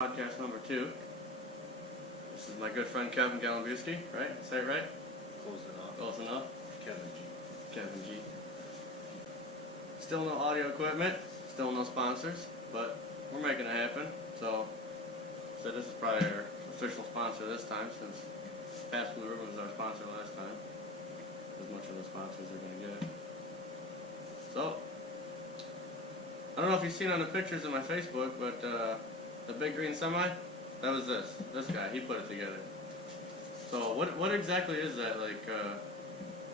Podcast number 2. This is my good friend Kevin Galambuski, right? Say it right? Close enough. Close enough. Kevin G. Kevin G. Still no audio equipment, still no sponsors, but we're making it happen. So this is probably our official sponsor this time, since Fast Blue Ribbon was our sponsor last time. As much of the sponsors are going to get. So, I don't know if you've seen on the pictures in my Facebook, but the big green semi, that was this guy. He put it together. So what exactly is that? Like,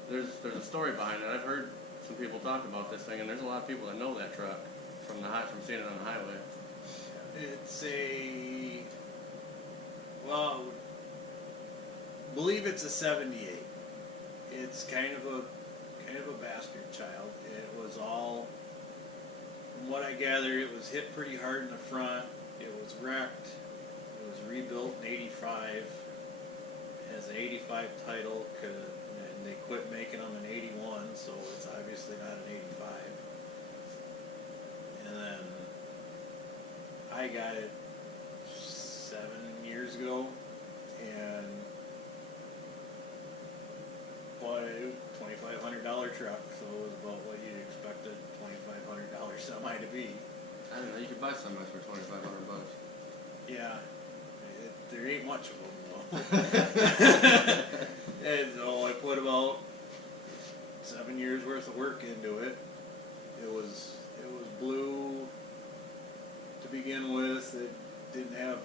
there's a story behind it. I've heard some people talk about this thing, and there's a lot of people that know that truck from seeing it on the highway. It's a, well, believe it's a '78. It's kind of a bastard child. It was all, from what I gather, it was hit pretty hard in the front. It was wrecked. It was rebuilt in '85. It has an '85 title, and they quit making them in '81, so it's obviously not an '85. And then I got it 7 years ago, and bought a $2,500 truck, so it was about what you'd expect a $2,500 semi to be. I don't know. You could buy semis for $2,500. Yeah, there ain't much of them though. And so I put about 7 years worth of work into it. It was blue to begin with. It didn't have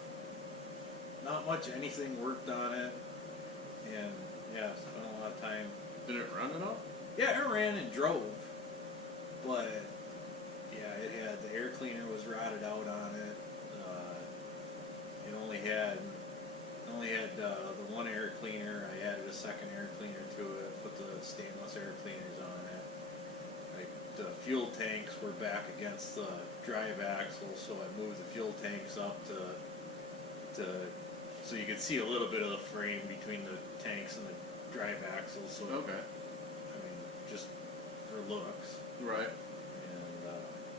not much anything worked on it, and yeah, spent a lot of time. Did it run at all? Yeah, it ran and drove, but yeah, it had, the air cleaner was rotted out on it. It only had the one air cleaner. I added a second air cleaner to it, put the stainless air cleaners on it. The fuel tanks were back against the drive axle, so I moved the fuel tanks up to so you could see a little bit of the frame between the tanks and the drive axle. So okay. I mean, just for looks. Right. And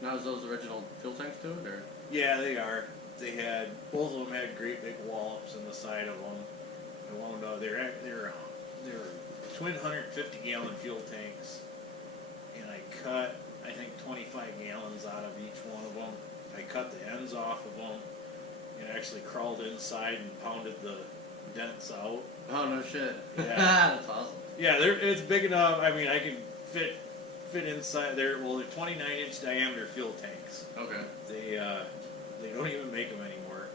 now, is those original fuel tanks to it, or? yeah, they are. They had, both of them had great big wallops in the side of them. I wound up, they're twin 150-gallon fuel tanks, and I cut, I think, 25 gallons out of each one of them. I cut the ends off of them, and actually crawled inside and pounded the dents out. Oh, no shit. Yeah. That's awesome. Yeah, it's big enough. I mean, I can fit inside there. Well, they're 29-inch diameter fuel tanks. Okay. They don't even make them anymore.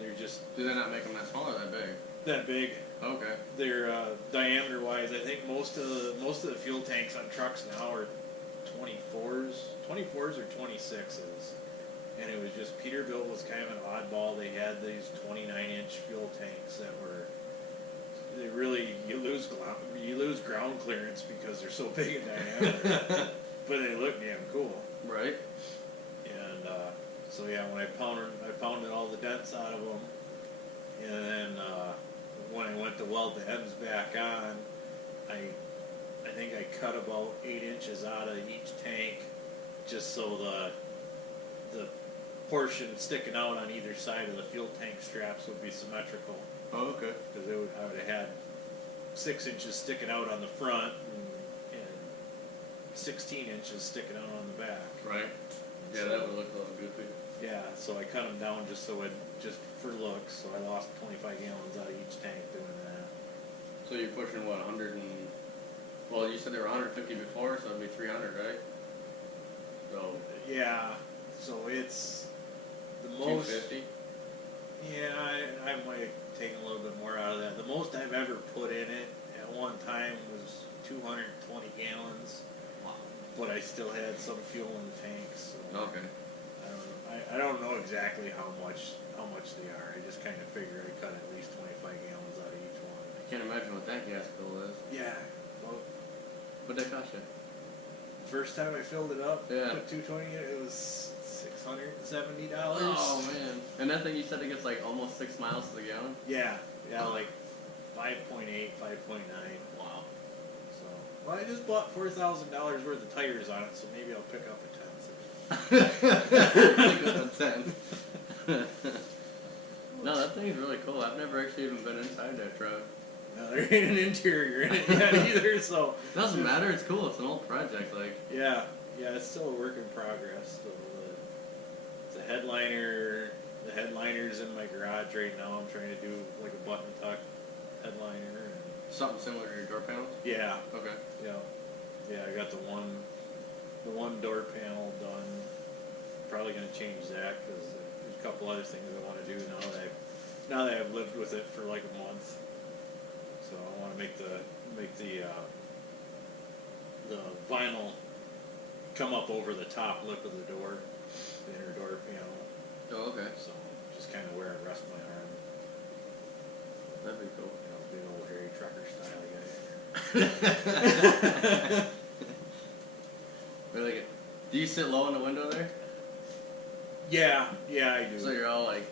They're just... Do they not make them that small or that big? That big. Okay. They're diameter-wise, I think most of the fuel tanks on trucks now are 24s or 26s. And it was just, Peterbilt was kind of an oddball. They had these 29-inch fuel tanks that were, they really, you lose ground clearance because they're so big in diameter. But they look damn cool. Right. And so yeah, when I pounded all the dents out of them, and then when I went to weld the ends back on, I think I cut about 8 inches out of each tank, just so the portion sticking out on either side of the fuel tank straps would be symmetrical. Oh, okay. Because I would have had 6 inches sticking out on the front and 16 inches sticking out on the back. Right. Yeah, so, that would look a little goofy. Yeah, so I cut them down just for looks. So I lost 25 gallons out of each tank doing that. So you're pushing what, 100 and? Well, you said they were 150 before, so it'd be 300, right? So. Yeah. So it's the most. 250. Yeah, I might have taken a little bit more out of that. The most I've ever put in it at one time was 220 gallons. Wow. But I still had some fuel in the tanks. So okay. I don't know exactly how much they are. I just kind of figure I cut at least 25 gallons out of each one. I can't imagine what that gas bill is. Yeah. Well, what'd that cost you? First time I filled it up, yeah. Put 220 in it, was $670. Oh man! And that thing, you said it gets like almost 6 miles to the gallon. Yeah, like 5.8, 5.9. Wow. So, well, I just bought $4,000 worth of tires on it, so maybe I'll pick up a 10. Pick up a 10. No, that thing's really cool. I've never actually even been inside that truck. No, there ain't an interior in it yet either, so. Doesn't matter. It's cool. It's an old project. Like. Yeah, it's still a work in progress. So the headliner, the headliner's in my garage right now. I'm trying to do like a button tuck headliner. And Something similar to your door panels. yeah, Okay. yeah. I got the one door panel done. Probably gonna change that because there's a couple other things I want to do now that I've lived with it for like a month. So I want to make the vinyl come up over the top lip of the door, the inner door panel. Oh, okay. So just kind of where I rest my arm. That'd be cool. Big old hairy trucker style guy. Really good. Do you sit low in the window there? Yeah, I do. So you're all like.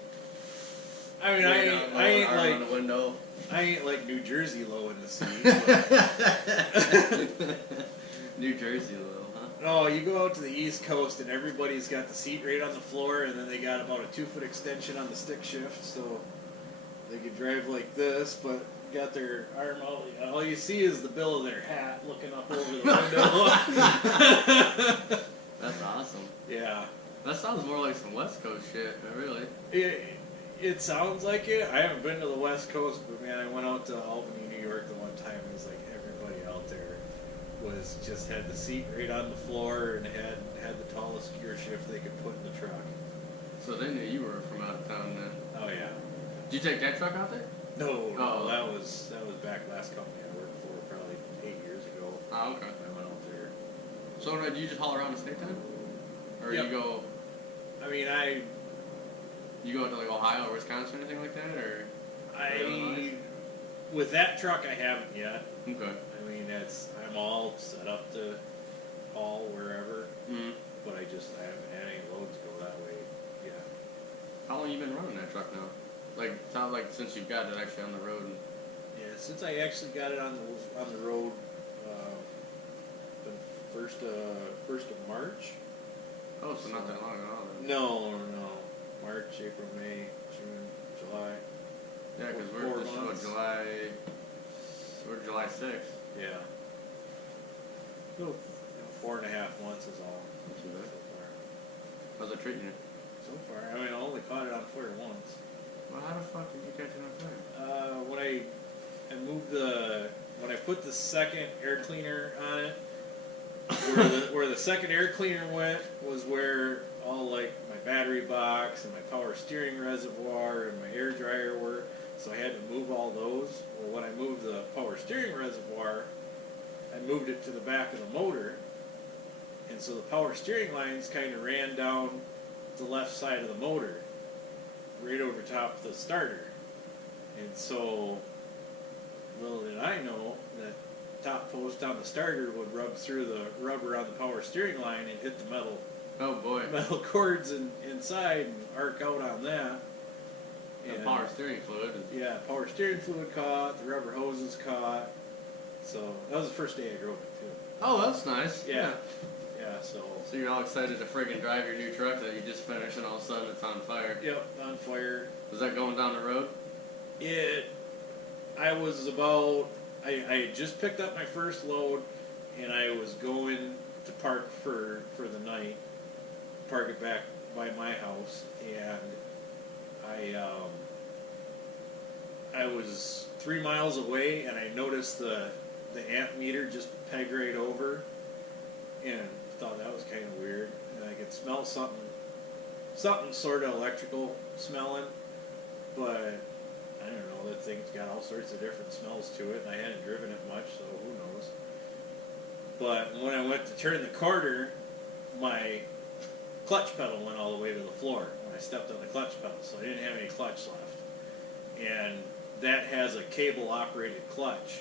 I mean, I ain't arm like on the window. I ain't like New Jersey low in the seat. New Jersey low, huh? No, you go out to the East Coast and everybody's got the seat right on the floor, and then they got about a 2-foot extension on the stick shift, so they could drive like this, but got their arm out. All you see is the bill of their hat looking up over the window. That's awesome. Yeah. That sounds more like some West Coast shit, really. It sounds like it. I haven't been to the West Coast, but man, I went out to Albany, New York the one time. It was like everybody out there had the seat right on the floor and had the tallest gear shift they could put in the truck. So they knew you were from out of town then. Oh yeah. Did you take that truck out there? No, Oh. that was back last company I worked for probably 8 years ago. Oh, okay. I went out there. So do you just haul around the state then? Or Yep. you go to like Ohio or Wisconsin or anything like that, or? With that truck I haven't yet. Okay. I mean I'm all set up to haul wherever, but I haven't had any loads go that way yet. How long you been running that truck now? Like sounds like since you've got it actually on the road. Yeah, since I actually got it on the road, the first of March. Oh, so not that long at all then. No. March, April, May, June, July. Yeah, because 4 we're just months. July 6th. Yeah. So, 4.5 months is all. Not too bad. So far. How's it treating you? So far, I mean, I only caught it on fire once. Well, how the fuck did you catch it on fire? When I put the second air cleaner on it, where the second air cleaner went was where all like my battery box and my power steering reservoir and my air dryer were. So I had to move all those. Well, when I moved the power steering reservoir, I moved it to the back of the motor, and so the power steering lines kind of ran down the left side of the motor, right over top of the starter. And so, little did I know that top post on the starter would rub through the rubber on the power steering line and hit the metal Oh boy. cords inside and arc out on that. The And, power steering fluid. yeah, power steering fluid caught, the rubber hoses caught. So that was the first day I drove it too. Oh, that's nice. Yeah, so So you're all excited to friggin' drive your new truck that you just finished, and all of a sudden it's on fire. yep, on fire. Is that going down the road? I had just picked up my first load, and I was going to park for the night, park it back by my house, and I was 3 miles away, and I noticed the amp meter just pegged right over, and thought that was kind of weird, and I could smell something sort of electrical smelling, but I don't know, that thing's got all sorts of different smells to it, and I hadn't driven it much, so who knows. But when I went to turn the corner, my clutch pedal went all the way to the floor when I stepped on the clutch pedal, so I didn't have any clutch left. And that has a cable-operated clutch.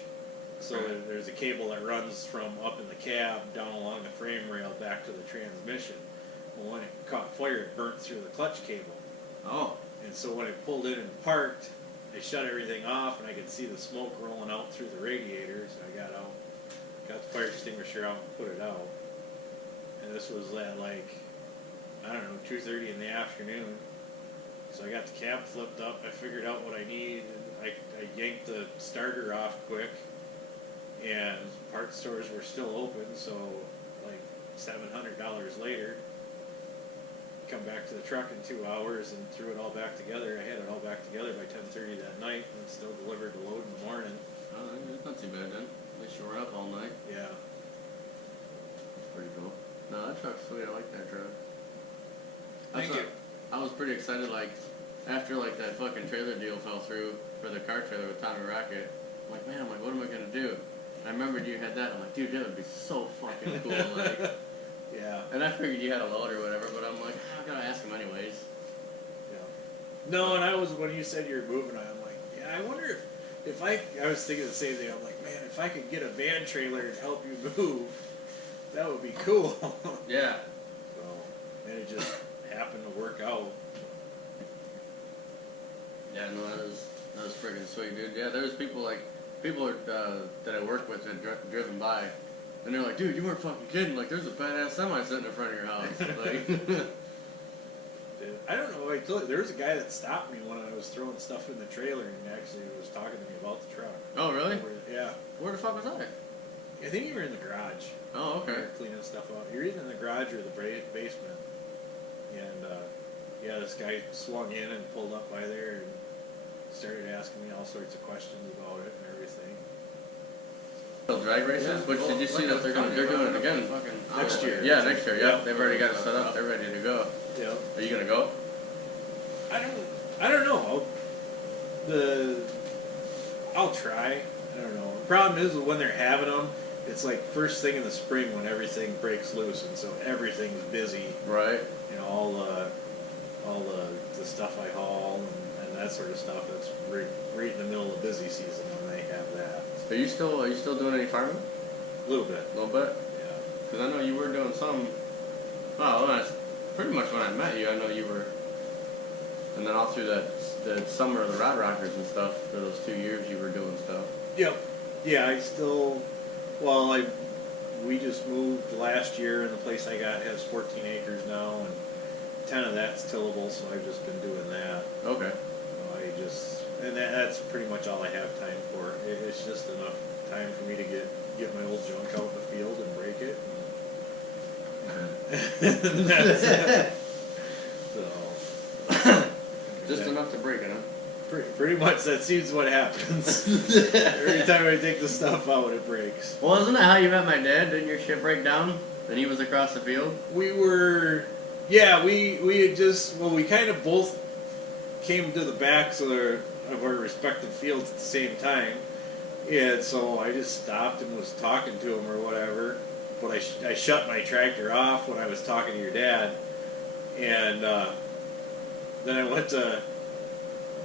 So there's a cable that runs from up in the cab down along the frame rail back to the transmission. Well, when it caught fire, it burnt through the clutch cable. Oh. And so when I pulled in and parked, I shut everything off, and I could see the smoke rolling out through the radiator. So I got out, got the fire extinguisher out, and put it out. And this was at like, I don't know, 2:30 in the afternoon. So I got the cab flipped up. I figured out what I need. And I yanked the starter off quick, and parts stores were still open. So like $700 later, come back to the truck in 2 hours and threw it all back together. I had it all back together by 10:30 that night, and still delivered the load in the morning. Oh, it's not too bad then. At least you were up all night. Yeah. That's pretty cool. No, that truck's sweet. I like that truck. Thank you. I was pretty excited, like, after, like, that fucking trailer deal fell through for the car trailer with Tommy Rocket. I'm like, man, what am I going to do? And I remembered you had that. I'm like, dude, that would be so fucking cool. Like, Yeah. and I figured you had a load or whatever, but I'm like, I gotta ask him anyways. Yeah. No, and I was, when you said you were moving, I'm like, yeah, I wonder if I was thinking the same thing. I'm like, man, if I could get a van trailer and help you move, that would be cool. Yeah. So, and it just happened to work out. Yeah, no, that was freaking sweet, dude. Yeah, there was people that I work with that had driven by, and they're like, dude, you weren't fucking kidding. Like, there's a badass semi sitting in front of your house. Like, I don't know. I told you, there was a guy that stopped me when I was throwing stuff in the trailer and actually was talking to me about the truck. oh, really? Yeah. Where the fuck was I? I think you were in the garage. Oh, okay. Cleaning stuff out. You're either in the garage or the basement. And, yeah, this guy swung in and pulled up by there and started asking me all sorts of questions about it and everything. Drag races? Yeah. Which did you see that they're doing it again? Next year. Yeah, next year. Yeah, Yep. they've already got it set up. They're ready to go. Yeah. Are you gonna go? I don't know. I'll try. I don't know. The problem is when they're having them, it's like first thing in the spring when everything breaks loose, and so everything's busy. Right. You know, all the stuff I haul and that sort of stuff. That's right in the middle of busy season when they have that. Are you still doing any farming? A little bit. A little bit? Yeah. Because I know you were doing some. Well, pretty much when I met you, I know you were. And then all through the summer of the Rod Rockers and stuff, for those 2 years you were doing stuff. Yep. Yeah, I still. Well, we just moved last year, and the place I got has 14 acres now, and 10 of that's tillable, so I've just been doing that. Okay. And that's pretty much all I have time for. It's just enough time for me to get my old junk out in the field and break it. And that's it. So. Just enough to break it, huh? Pretty much that seems what happens. Every time I take the stuff out, it breaks. Well, isn't that how you met my dad? Didn't your shit break down? And he was across the field? We had just, we kind of both came to the backs of our respective fields at the same time. And so I just stopped and was talking to him or whatever. But I shut my tractor off when I was talking to your dad. And then I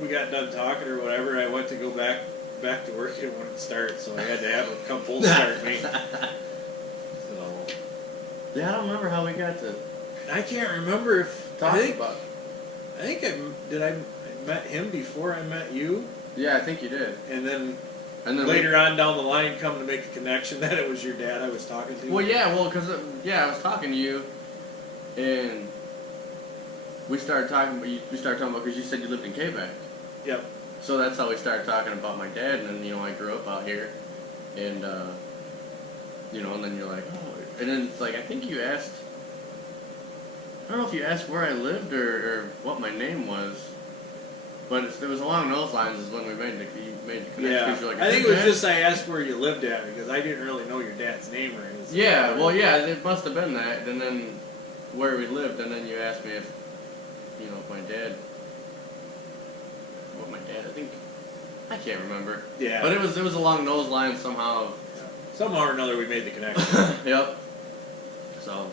we got done talking or whatever, and I went to go back to work and it wouldn't start, so I had to have him come full start me. So. Yeah, I don't remember how we got to I can't remember if talk about. I met him before I met you, Yeah, I think you did. and then Later on down the line, come to make a connection that it was your dad I was talking to. Well, yeah, because I was talking to you, and we started talking about because you said you lived in Quebec. Yep. So that's how we started talking about my dad, and then I grew up out here, and and then you're like, oh, and then it's like I think you asked. I don't know if you asked where I lived or what my name was, but it was along those lines is when we made the connection. Yeah. You're like, I think it was just I asked where you lived at because I didn't really know your dad's name or anything. Yeah, well, yeah, it must have been that, and then where we lived, and then you asked me if my dad. What my dad? I can't remember. Yeah. But it was along those lines somehow. Yeah. Somehow or another, we made the connection. Yep. So.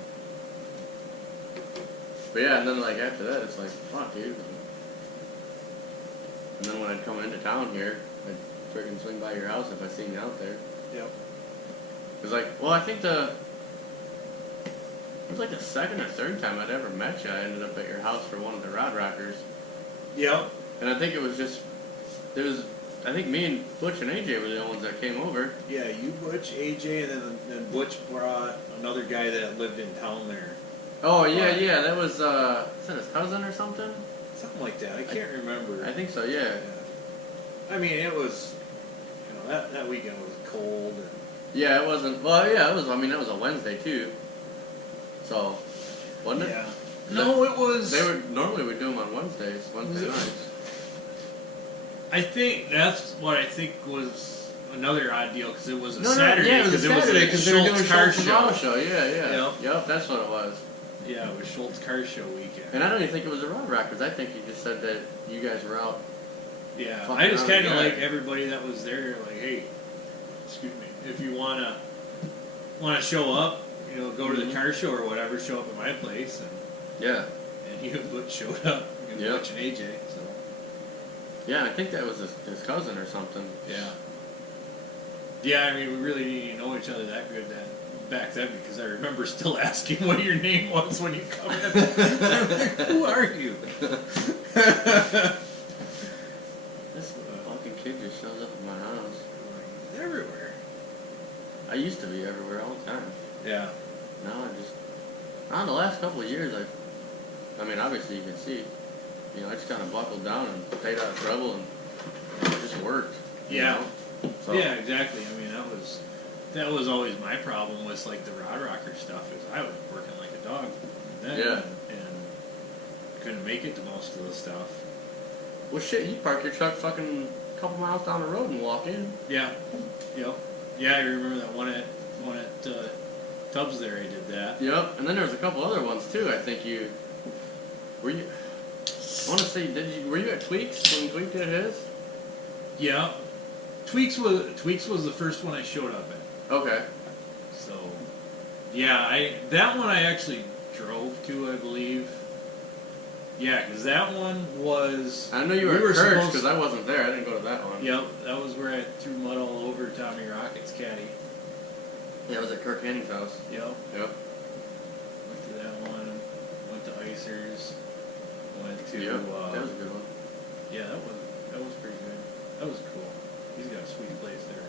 But yeah, and then like after that, it's like fuck, dude. And then when I'd come into town here, I'd freaking swing by your house if I seen you out there. Yep. It was like, well, I think it was like the second or third time I'd ever met you. I ended up at your house for one of the Rod Rockers. Yep. And I think I think me and Butch and AJ were the only ones that came over. Yeah, you, Butch, AJ, and then Butch brought another guy that lived in town there. Oh, yeah, that was, is that his cousin or something? Something like that. I can't remember. I think so. Yeah. Yeah. I mean, it was, that weekend was cold. And Yeah, it wasn't. Well, yeah, it was. I mean, it was a Wednesday too. So, wasn't it? yeah. No, it was. They were normally we do them on Wednesday nights. I think that's what I think was another odd deal because it was a No, Saturday. yeah, it was a Saturday because they were doing car Schultz's Auto Show. Yeah. Yep, that's what it was. Yeah, it was Schultz Car Show weekend. And I don't even think it was a Rod Rock because I think you just said that you guys were out. Yeah, fucking I just kind of around, like everybody that was there, like, hey, excuse me, if you wanna show up, go to the car show or whatever, show up at my place, and Yeah. you showed up, Yep. Butch and AJ, so Yeah, I think that was his cousin or something. yeah. Yeah, I mean, we really didn't know each other that good back then because I remember still asking what your name was when you come in. Who are you? This fucking kid just shows up at my house. Everywhere. I used to be everywhere all the time. Yeah. Now the last couple of years, I mean, obviously you can see, I just kind of buckled down and stayed out of trouble and it just worked. Yeah. So, Yeah, exactly. I mean, that was always my problem with like the Rod Rocker stuff is I was working like a dog then and couldn't make it to most of the stuff. Well, shit, you park your truck fucking a couple miles down the road and walk in. Yeah. Yep. Yeah, I remember that one at Tubbs there. I did that. Yep, and then there was a couple other ones too. I think I want to say, were you at Tweaks when Tweak did his? Yeah. Tweaks was the first one I showed up at. Okay. So, yeah, that one I actually drove to, I believe. Yeah, because that one was. I know you were at Kirk's because I wasn't there. I didn't go to that one. Yep, that was where I threw mud all over Tommy Rocket's caddy. Yeah, it was at Kirk Henning's house. Yep. Yep. Went to that one. Went to Icers. Went to. Yep. That was a good one. Yeah, that was pretty good. That was cool. He's got a sweet place there.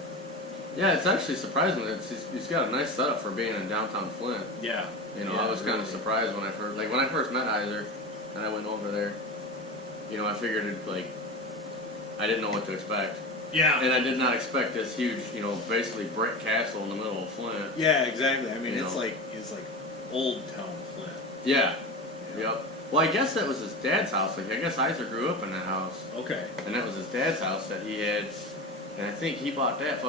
Yeah, it's actually surprising. He's got a nice setup for being in downtown Flint. Yeah. I was kind of surprised when I first met Iser, and I went over there. I figured I didn't know what to expect. Yeah. And I did not expect this huge, basically brick castle in the middle of Flint. Yeah, exactly. I mean, it's like old town Flint. Yeah. Yep. Well, I guess that was his dad's house. I guess Iser grew up in that house. Okay. And that was his dad's house that he had. And I think he bought that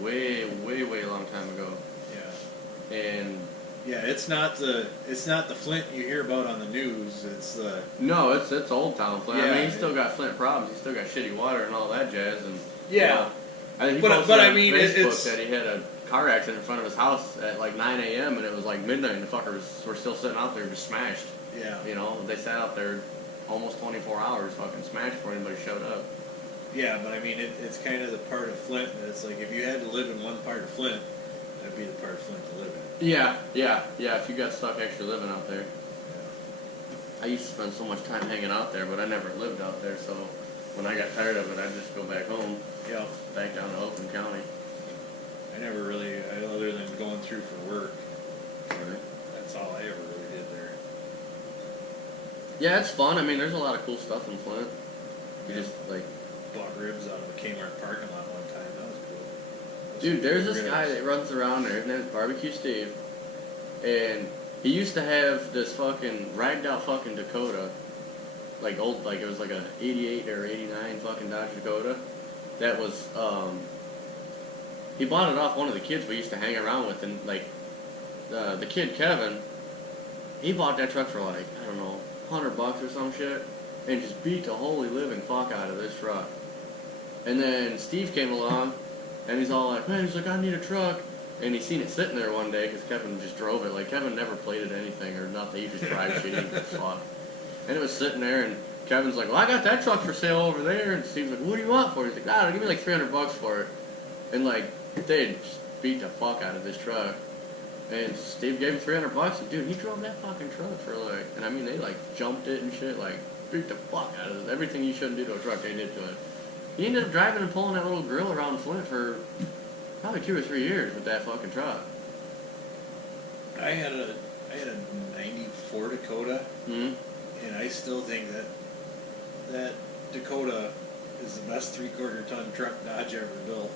way, way, way long time ago. Yeah. And yeah, it's not the Flint you hear about on the news. It's the no, it's Old Town Flint. Yeah, I mean, he's still got Flint problems. He's still got shitty water and all that jazz. And yeah. I think he But posted I on mean, Facebook it's that he had a car accident in front of his house at 9 a.m. and it was midnight and the fuckers were still sitting out there just smashed. Yeah. They sat out there almost 24 hours fucking smashed before anybody showed up. Yeah, but I mean, it's kind of the part of Flint that it's like if you had to live in one part of Flint, that'd be the part of Flint to live in. Yeah. If you got stuck actually living out there. I used to spend so much time hanging out there, but I never lived out there, so when I got tired of it, I'd just go back home. Yeah. Back down to Oakland County. I never really, other than going through for work, Right. that's all I ever really did there. Yeah, it's fun. I mean, there's a lot of cool stuff in Flint. You just Bought ribs out of a Kmart parking lot one time. That was cool. Dude, there's this guy that runs around there. His name is Barbecue Steve. And he used to have this fucking ragged out fucking Dakota. It was like a 88 or 89 fucking Dodge Dakota. That was, he bought it off one of the kids we used to hang around with. And, the kid, Kevin, he bought that truck for I don't know, $100 or some shit. And just beat the holy living fuck out of this truck. And then Steve came along, and he's all like, man, I need a truck. And he seen it sitting there one day, because Kevin just drove it. Kevin never plated anything or nothing. He just drives shitty as fuck. And it was sitting there, and Kevin's like, well, I got that truck for sale over there. And Steve's like, what do you want for it? He's like, give me $300 for it. And, they had just beat the fuck out of this truck. And Steve gave him $300, and dude, he drove that fucking truck for and I mean, they jumped it and shit, beat the fuck out of it. Everything you shouldn't do to a truck, they did to it. He ended up driving and pulling that little grill around Flint for probably 2 or 3 years with that fucking truck. I had a '94 Dakota, Mm-hmm. and I still think that Dakota is the best 3/4 ton truck Dodge ever built.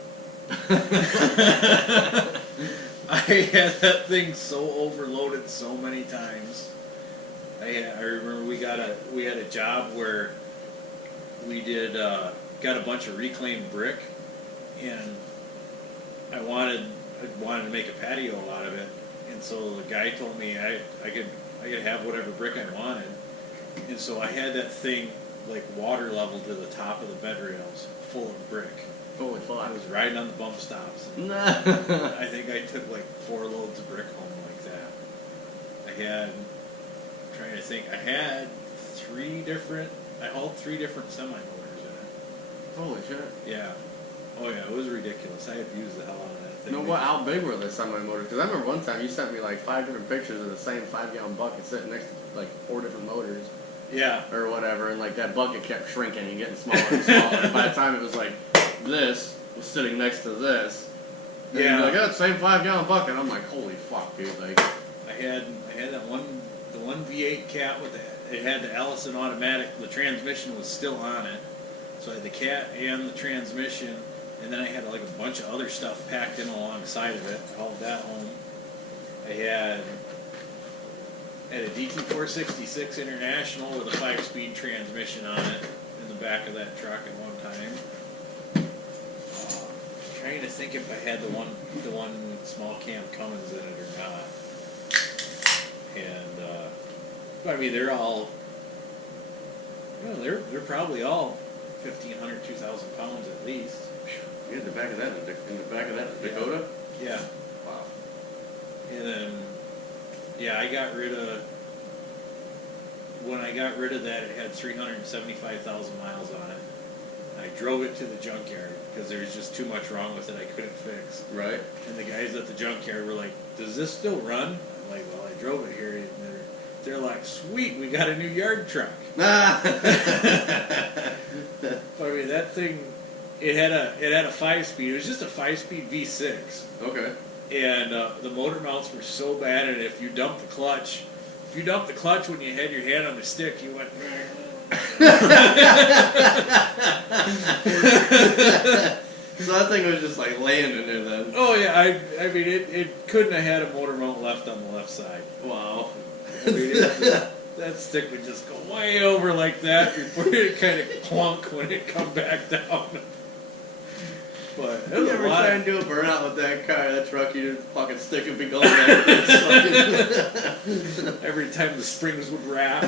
I had that thing so overloaded so many times. I remember we had a job where we got a bunch of reclaimed brick, and I wanted to make a patio out of it, and so the guy told me I could have whatever brick I wanted, and so I had that thing like water level to the top of the bed rails, full of brick. Holy fuck. I was riding on the bump stops. Nah. I think I took like 4 loads of brick home like that. I'm trying to think, I hauled 3 different semi-motors in it. Holy shit. Yeah. Oh yeah, it was ridiculous. I had to use the hell out of that thing. You know what? How big were the semi-motors? Because I remember one time you sent me like 5 different pictures of the same 5-gallon bucket sitting next to like 4 different motors. Yeah. Or whatever, and like that bucket kept shrinking and getting smaller and smaller. And by the time it was like this was sitting next to this, and yeah, you're like, oh, same 5-gallon bucket. I'm like, holy fuck, dude! Like, I had the one V8 cat with it had the Allison automatic. The transmission was still on it, so I had the cat and the transmission, and then I had like a bunch of other stuff packed in alongside of it. I hauled that home. I had a DT466 International with a 5-speed transmission on it in the back of that truck at one time. Trying to think if I had the one small cam Cummins in it or not. And but I mean they're all, they're probably all 1,500, 2,000 pounds at least. you had the back of that in the back of that Dakota. Yeah. Wow. And then, yeah, when I got rid of that, it had 375,000 miles on it. I drove it to the junkyard because there was just too much wrong with it I couldn't fix. Right. And the guys at the junkyard were like, "Does this still run?" I'm like, "Well, I drove it here." And they're like, "Sweet, we got a new yard truck." Ah. But I mean, that thing, it had a 5-speed. It was just a 5-speed V6. Okay. And the motor mounts were so bad, and if you dumped the clutch when you had your hand on the stick, you went. So that thing was just like laying in there then. Oh yeah, I mean it couldn't have had a motor mount left on the left side. Wow. I mean that stick would just go way over like that before it kind of clunk when it come back down. But it was you ever a lot. try and do a burnout with that car, that truck, you just fucking stick and be going backwards. Every time the springs would wrap.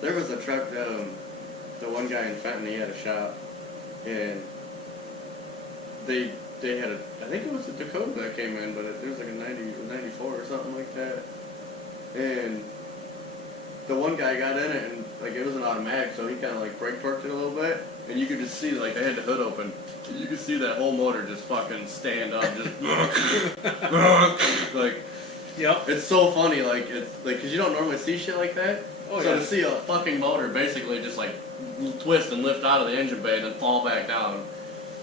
There was a truck, the one guy in Fenton, he had a shop, and they had a, I think it was a Dakota that came in, but it was like a 94 or something like that, and the one guy got in it, and like it was an automatic, so he kind of like brake torqued it a little bit, and you could just see, like, they had the hood open, you could see that whole motor just fucking stand up, just like, Yep. it's so funny, like, it's like, because you don't normally see shit like that. Oh, so yeah. to see a fucking motor basically just like twist and lift out of the engine bay and then fall back down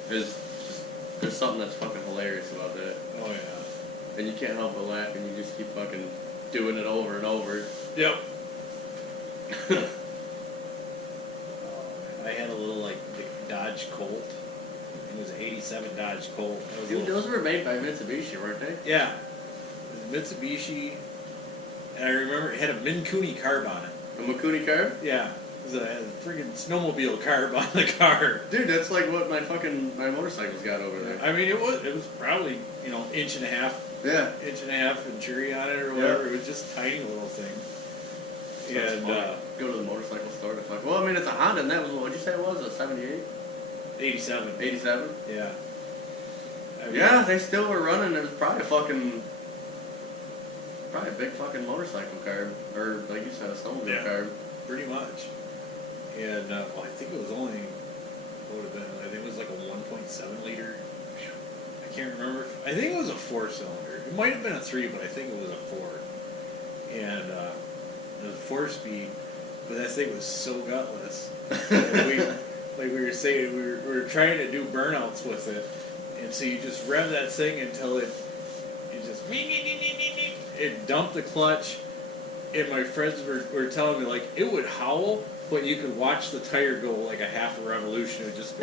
is just, there's something that's fucking hilarious about that. Oh yeah. And you can't help but laugh, and you just keep fucking doing it over and over. Yep. I had a little like Dodge Colt. It was an '87 Dodge Colt. Dude, those were made by Mitsubishi, weren't they? Yeah. It was Mitsubishi. And I remember it had a Minkuni carb on it. A Mikuni carb? Yeah. It was a friggin' snowmobile carb on the car. Dude, that's like what my motorcycle's got over there. I mean, it was probably, inch and a half venturi on it or whatever. Yeah. It was just a tiny little thing. So it's And fun. Go to the motorcycle store to fuck. Well, I mean, it's a Honda, and that was, what'd you say it was? A 78? 87. 87? Yeah. I mean, Yeah, they still were running. It was probably a big fucking motorcycle carb, or like you said, a snowmobile carb. Pretty much. And I think it was only, what would have been? I think it was like a 1.7 liter. I can't remember. I think it was a 4-cylinder. It might have been a 3, but I think it was a 4. And it was 4-speed, but that thing was so gutless. Like we were saying, we were trying to do burnouts with it, and so you just rev that thing until it just, it dumped the clutch, and my friends were telling me, like, it would howl, but you could watch the tire go like a half a revolution. It would just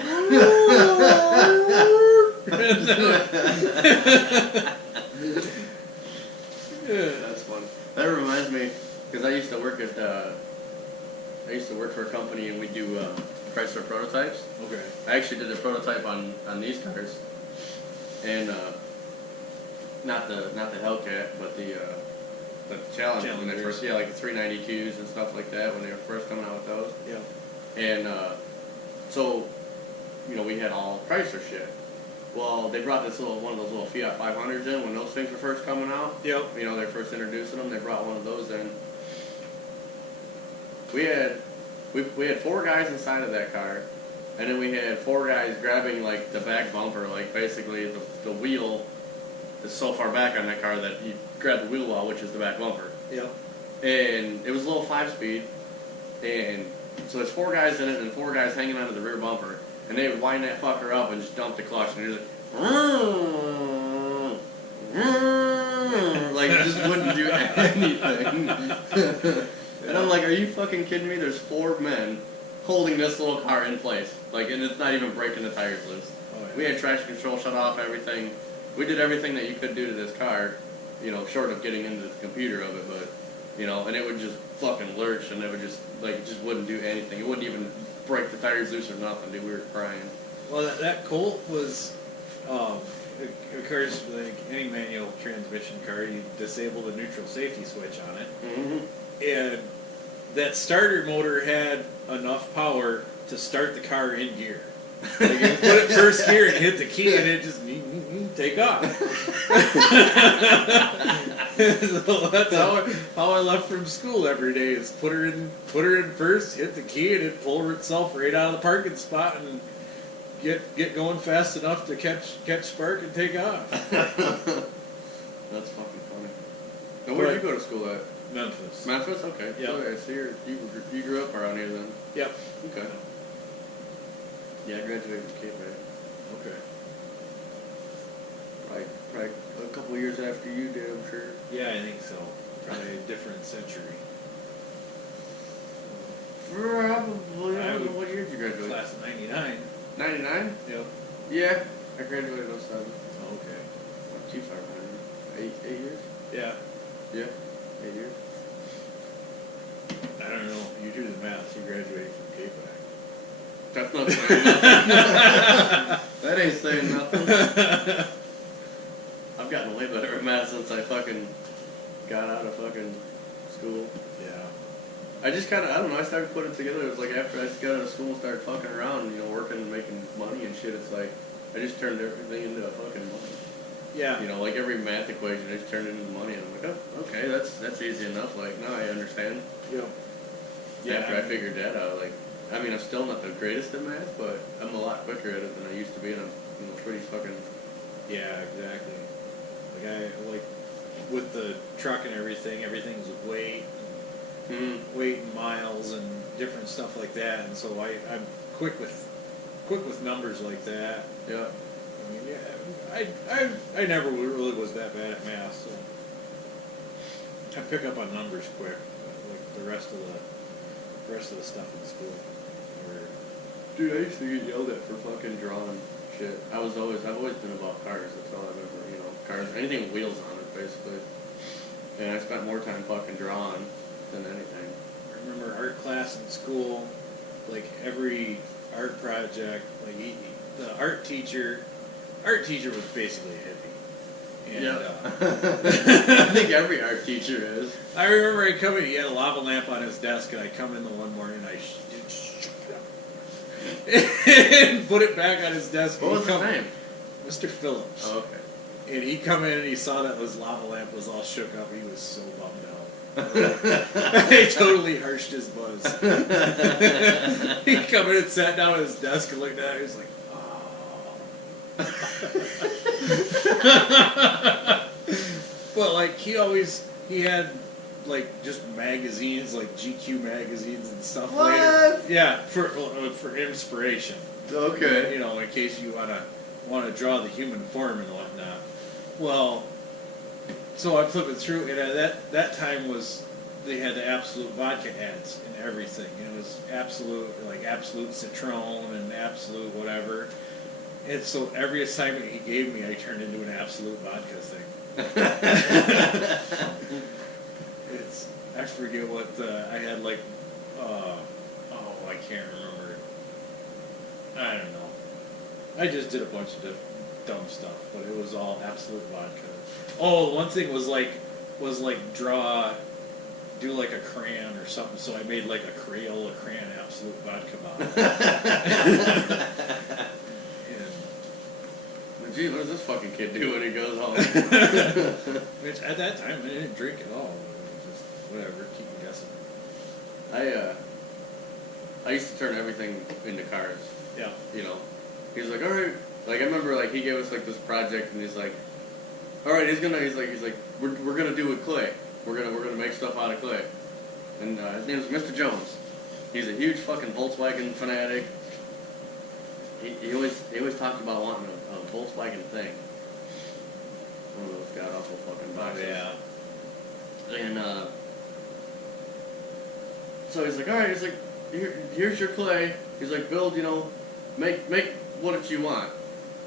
That's fun. That reminds me, because I used to work for a company and we do Chrysler prototypes. Okay. I actually did a prototype on these cars, and not the Hellcat, but the Challenger when they first, like the 392s and stuff like that when they were first coming out with those. Yeah. And so, we had all Chrysler shit. Well, they brought one of those little Fiat 500s in when those things were first coming out. Yep. They first introducing them. They brought one of those in. We had 4 guys inside of that car, and then we had 4 guys grabbing like the back bumper, like basically the wheel is so far back on that car that you grab the wheel well, which is the back bumper. Yep. And it was a little 5-speed, and so there's 4 guys in it and 4 guys hanging onto the rear bumper, and they would wind that fucker up and just dump the clutch, and it was like it just wouldn't do anything. And I'm like, are you fucking kidding me? There's 4 men holding this little car in place, and it's not even breaking the tires loose. Oh, yeah. We had traction control shut off, everything. We did everything that you could do to this car, short of getting into the computer of it, but, and it would just fucking lurch, and it would just, it just wouldn't do anything. It wouldn't even break the tires loose or nothing, dude. We were crying. Well, that Colt was, of course, like any manual transmission car, you disable the neutral safety switch on it. Mm-hmm. And that starter motor had enough power to start the car in gear. Like you put it first gear and hit the key, and it just take off. So that's how I left from school every day. Is put her in first, hit the key, and it pull itself right out of the parking spot and get going fast enough to catch spark and take off. That's fucking funny. Now, where did you go to school at? Memphis. Memphis? Okay. Yep. Okay, so you grew up around here then? Yep. Okay. Yeah, I graduated from Cape May. Okay. Probably a couple of years after you did, I'm sure. Yeah, I think so. Probably a different century. Probably. What year did you graduate? Class of 99. 99? Yep. Yeah, I graduated in 07. Oh, okay. Not too far behind. 8 years? Yeah. Yeah, 8 years. I don't know. You do the math. You graduated from Cape May. That's not saying nothing. That ain't saying nothing. I've gotten way better at math since I fucking got out of fucking school. Yeah. I just kind of, I don't know, I started putting it together. It was like after I got out of school and started fucking around, working and making money and shit, it's like, I just turned everything into a fucking money. Yeah. Like every math equation, I just turned it into money. And I'm like, oh, okay, that's easy enough. Like, now I understand. Yep. Yeah. After I figured that out, I'm still not the greatest at math, but I'm a lot quicker at it than I used to be, and I'm pretty fucking... Yeah, exactly. Like with the truck and everything's weight, weight and miles and different stuff like that, and so I'm quick with numbers like that. Yeah. I mean, yeah, I never really was that bad at math, so I pick up on numbers quick, like the rest of the stuff in school. Dude, I used to get yelled at for fucking drawing shit. I've always been about cars. That's all I've ever, cars, anything with wheels on it, basically. And I spent more time fucking drawing than anything. I remember art class in school, like every art project, the art teacher was basically a hippie. And, yeah. I think every art teacher is. I remember I come in, he had a lava lamp on his desk, and I come in the one morning and I and put it back on his desk. What was his name? Mr. Phillips. Oh, okay. And he come in and he saw that his lava lamp was all shook up. He was so bummed out. I totally harshed his buzz. He come in and sat down at his desk and looked at it. He was like, oh. But he had just magazines, like GQ magazines and stuff. What? Later. Yeah, for inspiration. Okay. In case you want to draw the human form and whatnot. Well, So I'm flipping through, and that time was they had the Absolute vodka ads and everything. It was Absolute Citron and Absolute whatever. And so every assignment he gave me, I turned into an Absolute vodka thing. I forget what I had I can't remember. I don't know. I just did a bunch of dumb stuff, but it was all Absolute vodka. Oh, one thing was do like a crayon or something, so I made like a Crayola crayon Absolute vodka bottle. Gee, what does this fucking kid do when he goes home? Which at that time I didn't drink at all. It was just whatever, keep guessing. I used to turn everything into cars. Yeah. You know, he's like, all right. Like I remember, like he gave us like this project, and he's like, all right, he's like, we're gonna do with clay. We're gonna make stuff out of clay. And his name is Mr. Jones. He's a huge fucking Volkswagen fanatic. He always talked about wanting a Volkswagen thing. One of those god awful fucking boxes. Yeah. And so he's like, all right. He's like, here's your clay. He's like, build, make what you want.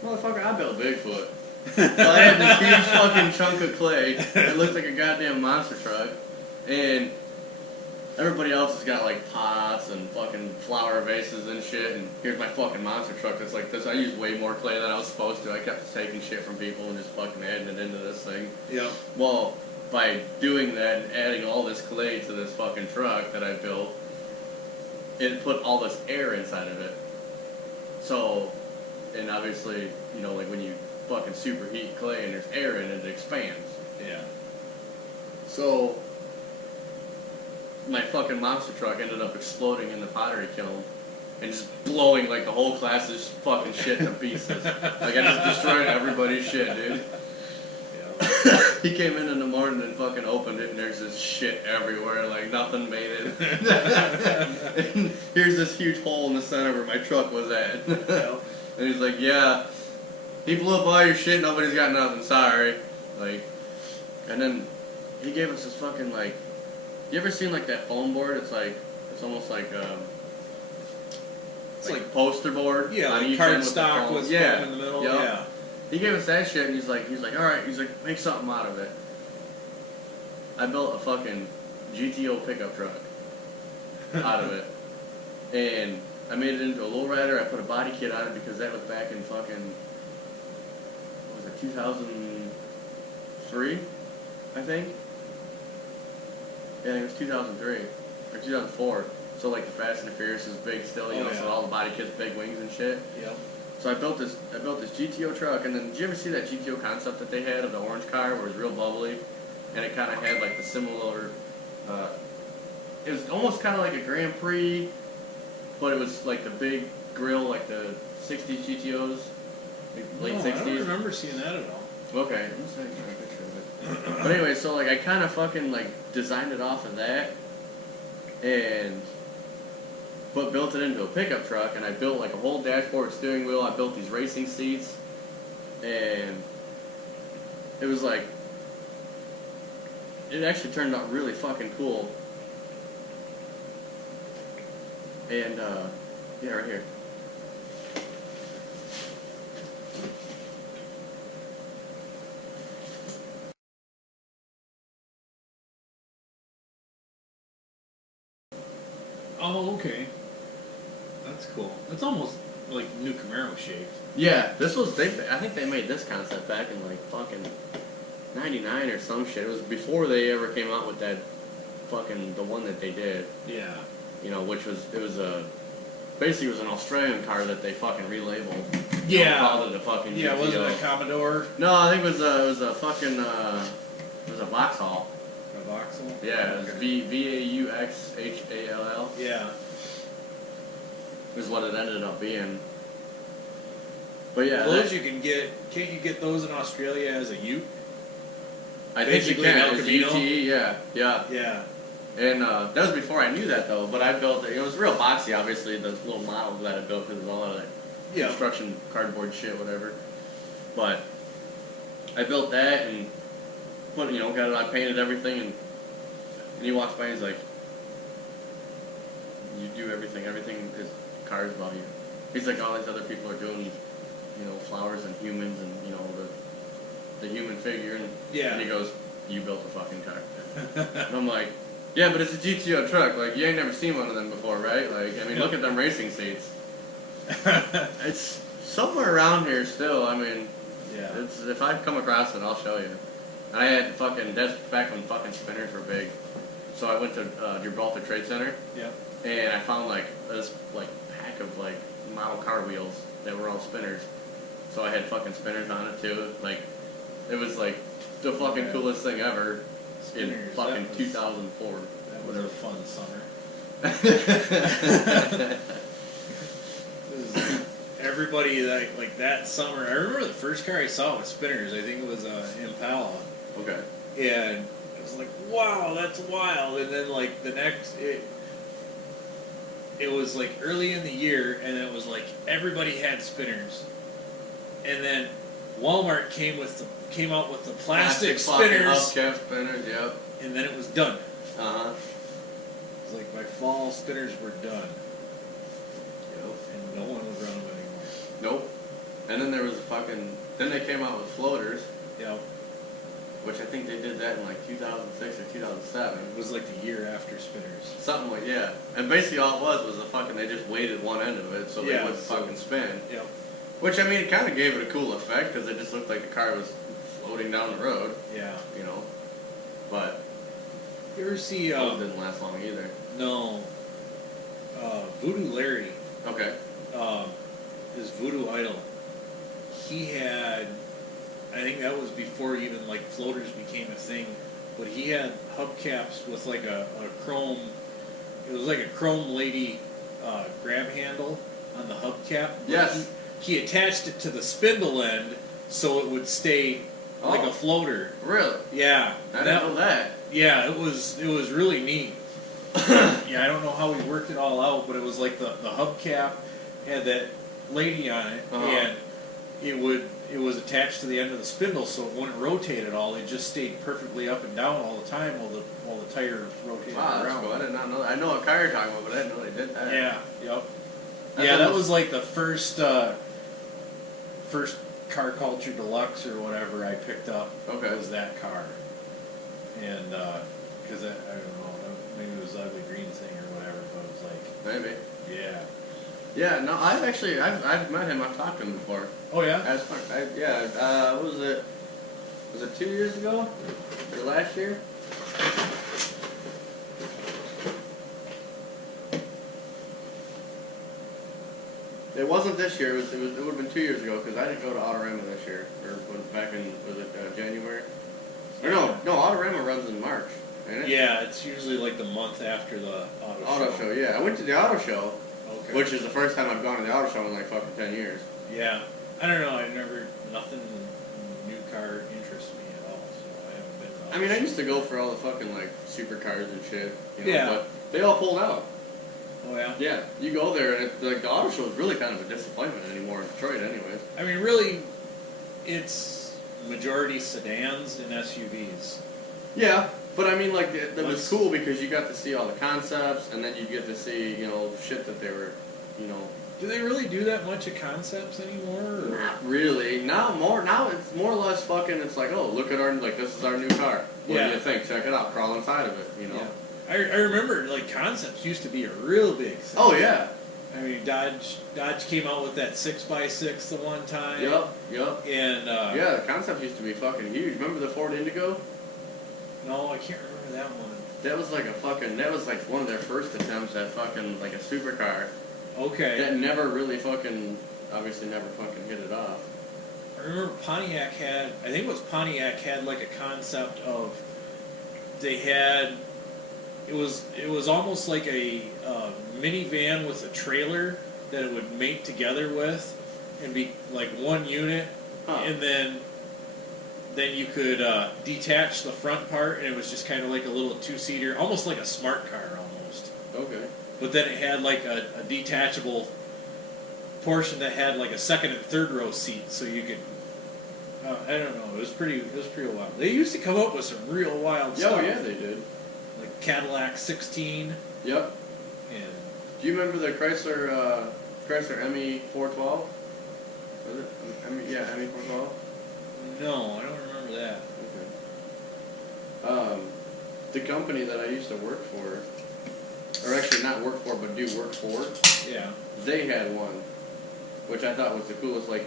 Motherfucker, I built Bigfoot. So I had this huge fucking chunk of clay that looked like a goddamn monster truck, and everybody else has got like pots and fucking flower vases and shit, and here's my fucking monster truck that's like this. I used way more clay than I was supposed to. I kept taking shit from people and just fucking adding it into this thing. Yeah. Well, by doing that and adding all this clay to this fucking truck that I built, it put all this air inside of it. So, and obviously, like when you fucking superheat clay and there's air in it, it expands. Yeah. So, my fucking monster truck ended up exploding in the pottery kiln and just blowing like the whole class's fucking shit to pieces. Like I just destroyed everybody's shit, dude. Yeah. He came in the morning and fucking opened it, and there's this shit everywhere, like nothing made it. And here's this huge hole in the center where my truck was at. Yeah. And he's like, yeah, he blew up all your shit, nobody's got nothing, sorry. Like, and then he gave us this fucking, like, you ever seen, like, that foam board? It's almost like, it's like poster board. Yeah, on like each end cardstock foam. with yeah. foam in the middle. Yep. Yeah. He gave us that shit, and he's like, all right, make something out of it. I built a fucking GTO pickup truck out of it, and I made it into a lowrider. I put a body kit on it because that was back in fucking, what was it, 2003, I think. Yeah, it was 2003 or 2004. So like the Fast and the Furious is big still, yeah. So all the body kits, big wings and shit. Yep. So I built this GTO truck, and then did you ever see that GTO concept that they had of the orange car where it was real bubbly, and it kind of had like the similar, it was almost kind of like a Grand Prix, but it was like the big grill like the 60s GTOs, like late 60s. I don't remember seeing that at all. Okay, I'm just taking a picture of it. But anyway, so like I kind of fucking like designed it off of that, but built it into a pickup truck, and I built like a whole dashboard, steering wheel. I built these racing seats, and it was like, it actually turned out really fucking cool. And yeah, right here. Oh, okay. That's cool. It's almost like new Camaro shaped. Yeah, this was, I think they made this concept back in like fucking 99 or some shit. It was before they ever came out with that fucking, the one that they did. Yeah. Which was, basically it was an Australian car that they fucking relabeled. Yeah. Called it a fucking Yeah, GTO. wasn't it a Commodore? No, I think it was a fucking, it was a Vauxhall. A Vauxhall? Yeah, it was Okay. Vauxhall. Yeah. Was what it ended up being. But yeah, Those you can get. Can't you get those in Australia as a Ute? I think you basically can. an El It's Camino? UTE, yeah. Yeah. And that was before I knew that though. But I built it. It was real boxy, obviously. The little model that I built because it was all of that Yeah. construction cardboard shit, whatever. But I built that, and got it. I painted everything, and he walks by. And he's like, "You do everything. Everything is cars about you." He's like, all these other people are doing, flowers and humans, and the human figure, and Yeah. And he goes, "You built a fucking car." And I'm like, "Yeah, but it's a GTO truck. Like, you ain't never seen one of them before, right? Like, I mean, look at them racing seats. It's somewhere around here still. I mean, Yeah. it's if I come across it, I'll show you. I had that's back when fucking spinners were big. So I went to Gibraltar Trade Center, Yeah. and I found this pack of model car wheels that were all spinners. So I had fucking spinners on it too. Like, it was like the fucking coolest thing ever in Spinners, fucking that was- 2004. That was a fun summer. Everybody like that summer. I remember the first car I saw with spinners. I think it was Impala, Okay. and it was like, wow, that's wild. And then the next, it was like early in the year, and it was like everybody had spinners, and then Walmart came out with the plastic fucking spinners, hubcap spinners. Yep. and then it was done. Uh huh. It was like by fall, spinners were done, Yep. and no one would run them anymore. Nope. And then there was then they came out with floaters, Yeah, which I think they did that in 2006 or 2007. it was like the year after spinners. Something like, yeah. And basically all it was they just weighted one end of it so they Yeah, wouldn't so- fucking spin. Yep. Which, I mean, it kind of gave it a cool effect because it just looked like the car was floating down the road, Yeah. But You ever see? those didn't last long either. No. Voodoo Larry, Okay. his Voodoo Idol. He had, I think that was before even floaters became a thing, but he had hubcaps with a chrome. It was like a chrome lady grab handle on the hubcap. but Yes. He attached it to the spindle end so it would stay like Oh. a floater. Really? Yeah. I didn't know that. Yeah, it was really neat. Yeah, I don't know how he worked it all out, but it was like the hubcap had that lady on it, Uh-huh. and it was attached to the end of the spindle, so it wouldn't rotate at all. It just stayed perfectly up and down all the time while the tire rotated Wow, that's around. cool. I did not know that. I know what car you're talking about, but I didn't know they did that. Yeah. Yep. That's Yeah, that almost- was like the first Car Culture Deluxe or whatever I picked up. Okay. Was that car, and because I don't know, maybe it was Ugly Green Thing or whatever, but it was like, Maybe. yeah. Yeah, no, I've met him. I've talked to him before. Oh yeah. As fuck. What was it? Was it 2 years ago? Or last year? It wasn't this year. It would have been 2 years ago because I didn't go to Autorama this year, or back in January? Or no, Autorama runs in March, ain't it? Yeah, it's usually like the month after the Auto show. Yeah, I went to the auto show, Okay. which is the first time I've gone to the auto show in fucking 10 years. Yeah, I don't know. Nothing new car interests me at all, so I haven't been. I mean, I used to go for all the fucking supercars and shit. Yeah. But they all pulled out. Oh yeah. Yeah, you go there and the auto show is really kind of a disappointment anymore in Detroit, anyways. I mean, really, it's majority sedans and SUVs. Yeah, but I mean, it was cool because you got to see all the concepts, and then you get to see shit that they were, Do they really do that much of concepts anymore? Or? not really. Now it's more or less fucking. It's like, oh, look at this is our new car. What Yeah. do you think? Check it out. Crawl inside of it. Yeah. I remember concepts used to be a real big thing. Oh yeah. I mean, Dodge came out with that 6x6 the one time. Yep. And Yeah, the concept used to be fucking huge. Remember the Ford Indigo? no, I can't remember that one. That was one of their first attempts at fucking a supercar. Okay. That never really obviously never fucking hit it off. I remember Pontiac had a concept of it was almost like a minivan with a trailer that it would mate together with and be like one unit, and then you could detach the front part, and it was just kind of like a little two-seater, almost like a smart car almost. Okay. But then it had like a detachable portion that had like a second and third row seat, so you could I don't know. It was pretty wild. They used to come up with some real wild stuff. Oh yeah, they did. Like Cadillac 16. Yep. And Do you remember the Chrysler ME 412? Was it? Yeah, ME 412. no, I don't remember that. Okay. The company that I used to work for, or actually not work for, but do work for, Yeah. they had one, which I thought was the coolest. Like,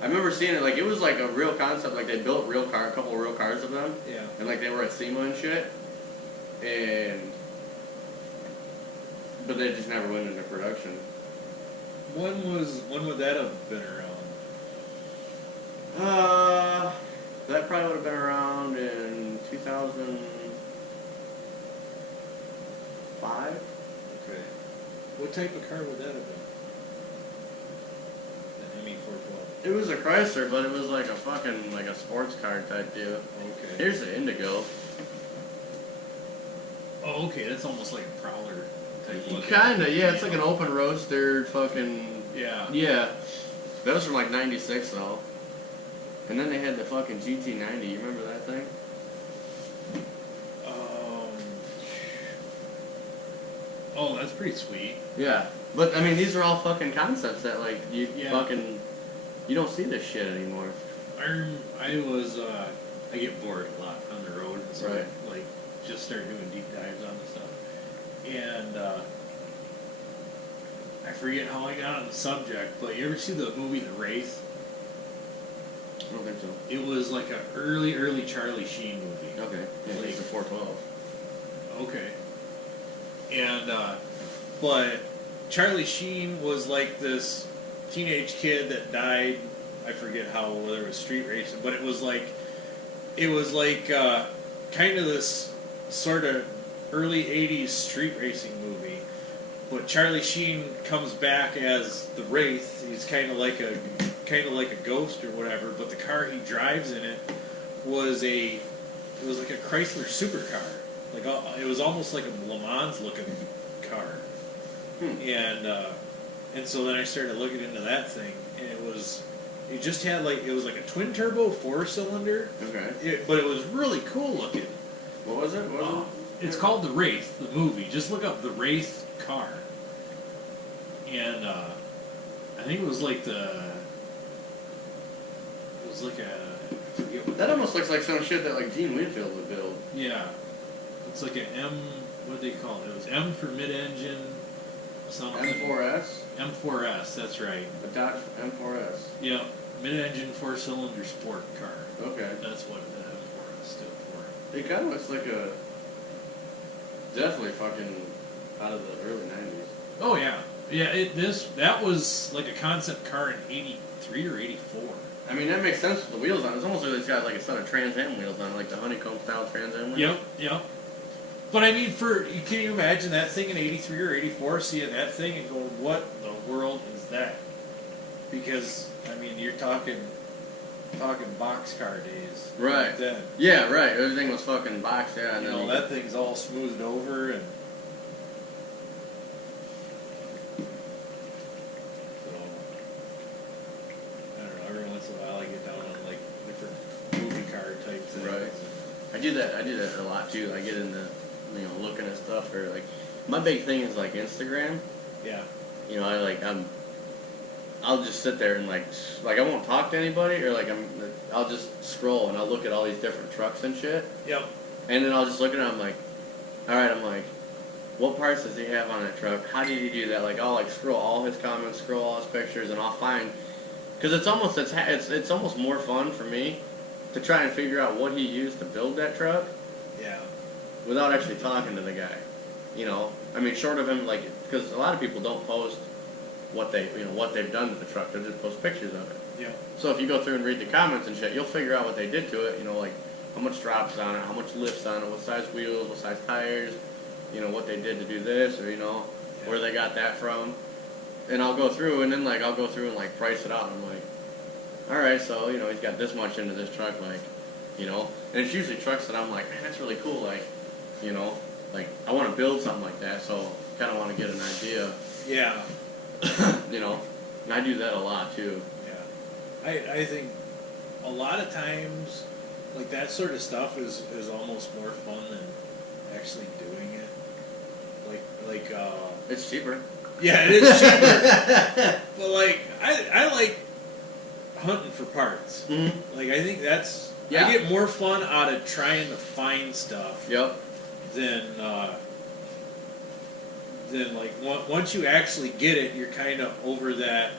I remember seeing it. Like, it was like a real concept. Like, they built a couple of real cars of them, Yeah. and like they were at SEMA and shit, but they just never went into production. When would that have been around? That probably would have been around in 2005. Okay. What type of car would that have been? An ME 412. It was a Chrysler, but it was like a fucking like a sports car type deal. Okay. Here's the Indigo. Oh, okay, that's almost like a Prowler type look. Kinda, yeah. It's like an open roadster, fucking. Yeah. Yeah. That was from like '96 though. And then they had the fucking GT90. You remember that thing? Oh, that's pretty sweet. Yeah. But I mean, these are all fucking concepts that like you Yeah. you don't see this shit anymore. I get bored a lot on the road, and so Right. like just start doing deep dives on the stuff. And I forget how I got on the subject, but you ever see the movie The Wraith? I don't think so. It was like an early Charlie Sheen movie. Okay. Yeah, Like- it's a 412. Okay. And but Charlie Sheen was like this teenage kid that died. I forget how, whether it was street racing, but it was like kind of this sort of early '80s street racing movie. But Charlie Sheen comes back as the Wraith. He's kind of like a ghost or whatever. But the car he drives in it was like a Chrysler supercar. Like it was almost like a Le Mans looking car. And so then I started looking into that thing, and it was like a twin turbo 4-cylinder. Okay. But it was really cool looking. What was it? It's called The Wraith, the movie. Just look up The Wraith car. And I think it was like I forget what That almost looks like some shit that like Gene Winfield would build. Yeah. It's like an M, what do they call it? It was M for mid-engine something. M4S? M4S, that's right. A Dodge M4S. Yep. Mid-engine 4-cylinder sport car. Okay. That's what the M4S stood for. It kind of looks like definitely fucking out of the early 90s. Oh, yeah. Yeah, that was like a concept car in 83 or 84. I mean, that makes sense with the wheels on it. It's almost like it's got like a set of Trans Am wheels on it, like the honeycomb style Trans Am wheels. Yep. But I mean, can you imagine that thing in 83 or 84, seeing that thing and going, what the world is that? Because, I mean, you're talking boxcar days. Right. Back then. Yeah, right. Everything was fucking boxed, yeah. And You then know, that thing's all smoothed over, and so I don't know. Every once in a while, I get down on like different movie car type things. Right. I do that a lot too. I get into, looking at stuff, or like, my big thing is like Instagram. Yeah. I'll just sit there and like I won't talk to anybody, or I'll just scroll and I'll look at all these different trucks and shit. Yep. And then I'll just look at it and I'm like, alright, what parts does he have on that truck? How did he do that? Like, I'll like scroll all his comments, scroll all his pictures, and I'll find, because it's almost more fun for me to try and figure out what he used to build that truck. Yeah. Without actually talking to the guy. I mean, short of him, like, because a lot of people don't post what they've done to the truck. They just post pictures of it. Yeah. So if you go through and read the comments and shit, you'll figure out what they did to it. Like how much drops on it, how much lifts on it, what size wheels, what size tires, what they did to do this, or where they got that from. And I'll go through and then I'll go through and price it out. And I'm like, all right, so he's got this much into this truck, and it's usually trucks that I'm like, man, that's really cool, I want to build something like that, so kind of want to get an idea. Yeah. And I do that a lot too. Yeah. I think a lot of times, like that sort of stuff is almost more fun than actually doing it. It's cheaper. Yeah, it is cheaper. But like, I like hunting for parts. Mm-hmm. Like, I think that's Yeah. I get more fun out of trying to find stuff. Yep. Than like once you actually get it, you're kind of over that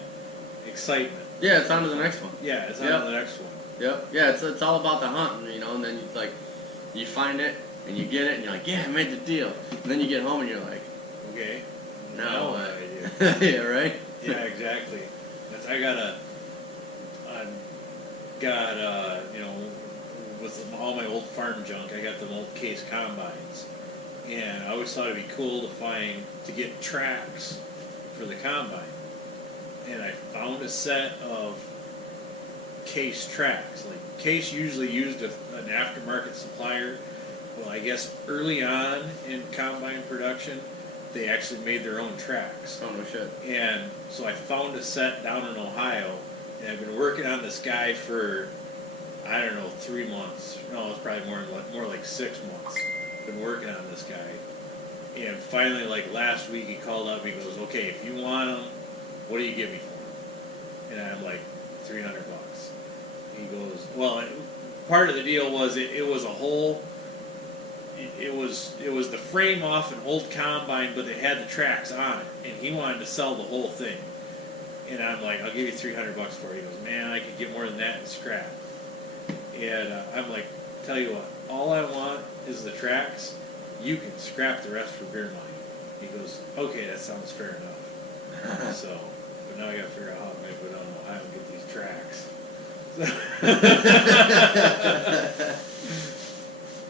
excitement. Yeah, it's on to the next one. Yeah, it's on Yep. to the next one. Yep. Yeah, it's all about the hunt, you know. And then it's like, you find it and you get it, and you're like, yeah, I made the deal. And then you get home and you're like, Okay. now what what? Yeah, right. Yeah, exactly. I got you know, with all my old farm junk, I got them old case combines, and I always thought it'd be cool to get tracks for the combine, and I found a set of Case tracks. Like Case usually used an aftermarket supplier. Well, I guess early on in combine production, they actually made their own tracks. Oh no shit. And so I found a set down in Ohio, and I've been working on this guy for, I don't know, 3 months. No, it's probably more like 6 months. Been working on this guy, and finally, like last week, he called up. He goes, "Okay, if you want them, what do you give me for them?" And I'm like, $300. He goes, "Well, part of the deal was it was a whole." It was the frame off an old combine, but it had the tracks on it, and he wanted to sell the whole thing. And I'm like, I'll give you $300 for it. He goes, man, I could get more than that in scrap. And I'm like, tell you what, all I want is the tracks. You can scrap the rest for beer money. He goes, okay, that sounds fair enough. So, but now I got to figure out how to make it down to Ohio and get these tracks.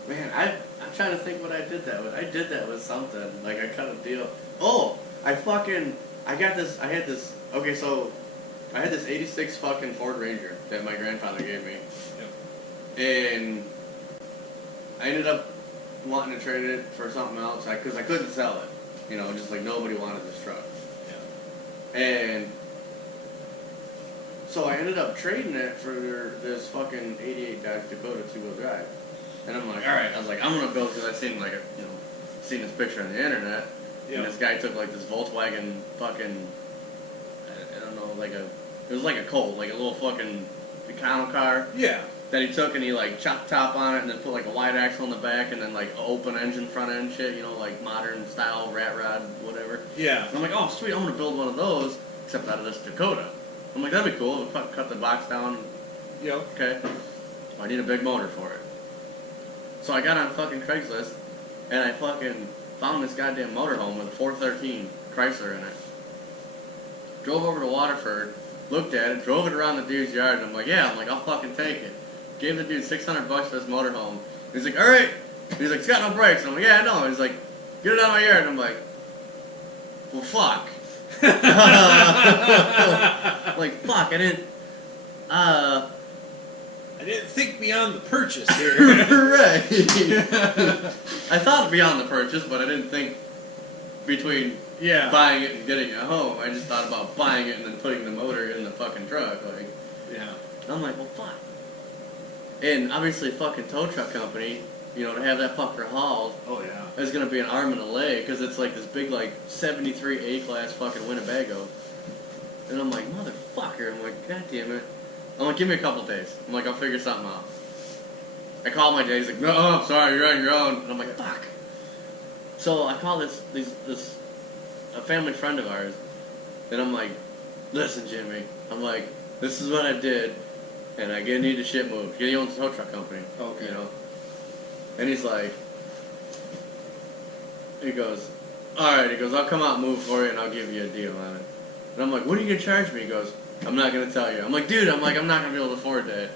Man, I'm trying to think what I did that with. I did that with something. Like, I cut a deal. Oh, I had this, okay, so, I had this 86 fucking Ford Ranger that my grandfather gave me. Yep. And I ended up wanting to trade it for something else, because I couldn't sell it. You know, just like nobody wanted this truck. Yeah. And so I ended up trading it for this fucking 88 Dodge Dakota 2-wheel drive. And I'm like, alright, I was like, I'm gonna build, because I seen like seen this picture on the internet. Yep. And this guy took like this Volkswagen fucking, I don't know, it was like a Colt, like a little fucking econo car. Yeah. That he took and he like chopped top on it and then put like a wide axle in the back and then like open engine front end shit, you know, like modern style rat rod, whatever. Yeah. And I'm like, oh sweet, I'm gonna build one of those, except out of this Dakota. I'm like, that'd be cool. We'll cut the box down. Yep. Okay. I need a big motor for it. So I got on fucking Craigslist and I fucking found this goddamn motorhome with a 413 Chrysler in it. Drove over to Waterford, looked at it, drove it around the dude's yard, and I'm like, yeah, I'll fucking take it. Gave the dude $600 for this motorhome. He's like, alright. He's like, it's got no brakes. And I'm like, yeah, I know. He's like, get it out of my yard. And I'm like, well, fuck. Like, fuck, I didn't think beyond the purchase here. Right. I thought beyond the purchase, but I didn't think between buying it and getting it home. I just thought about buying it and then putting the motor in the fucking truck. Like, Yeah. I'm like, well, fuck. And obviously, fucking tow truck company, you know, to have that fucker hauled, Oh yeah. is gonna be an arm and a leg, because it's like this big, like, 73 A-class fucking Winnebago. And I'm like, motherfucker. I'm like, god damn it. I'm like, give me a couple days. I'm like, I'll figure something out. I call my dad. He's like, no, I'm sorry, you're on your own. And I'm like, fuck. So I call a family friend of ours, and I'm like, listen, Jimmy. I'm like, this is what I did, and I need the shit moved. He owns a tow truck company. Okay. You know. And he's like, he goes, all right. He goes, I'll come out and move for you, and I'll give you a deal on it. And I'm like, what are you gonna charge me? He goes, I'm not gonna tell you. I'm like, dude, I'm not gonna be able to afford that.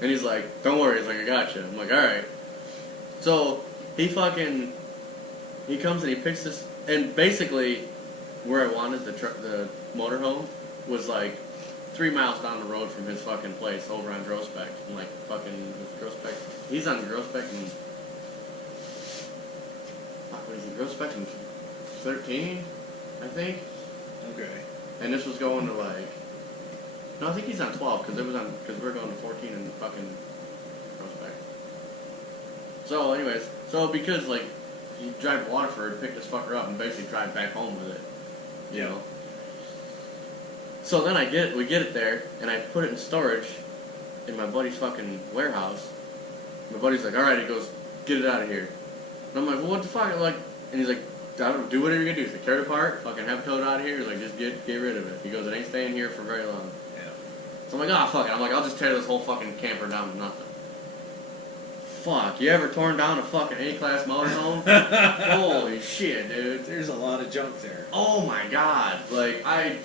And he's like, don't worry. He's like, I got you. I'm like, all right. So he comes and he picks this, and basically where I wanted the motorhome was like 3 miles down the road from his fucking place over on Grospec. I'm like, fucking Grospec. He's on Grospec and what is he? Grospec in 13, I think. Okay. And this was going to like No, I think he's on 12 because we're going to 14 in the fucking prospect. So, anyways, because like you drive to Waterford, pick this fucker up, and basically drive back home with it, you know. So then we get it there, and I put it in storage in my buddy's fucking warehouse. My buddy's like, all right, he goes, get it out of here. And I'm like, well, what the fuck? Like, and he's like, do whatever you're gonna do. He's like, tear it apart, fucking have it towed out of here. He's like, just get rid of it. He goes, it ain't staying here for very long. Yeah. So I'm like, ah, fuck it. I'm like, I'll just tear this whole fucking camper down to nothing. Fuck, you ever torn down a fucking A-class motorhome? Holy shit, dude. There's a lot of junk there. Oh my god. Like, I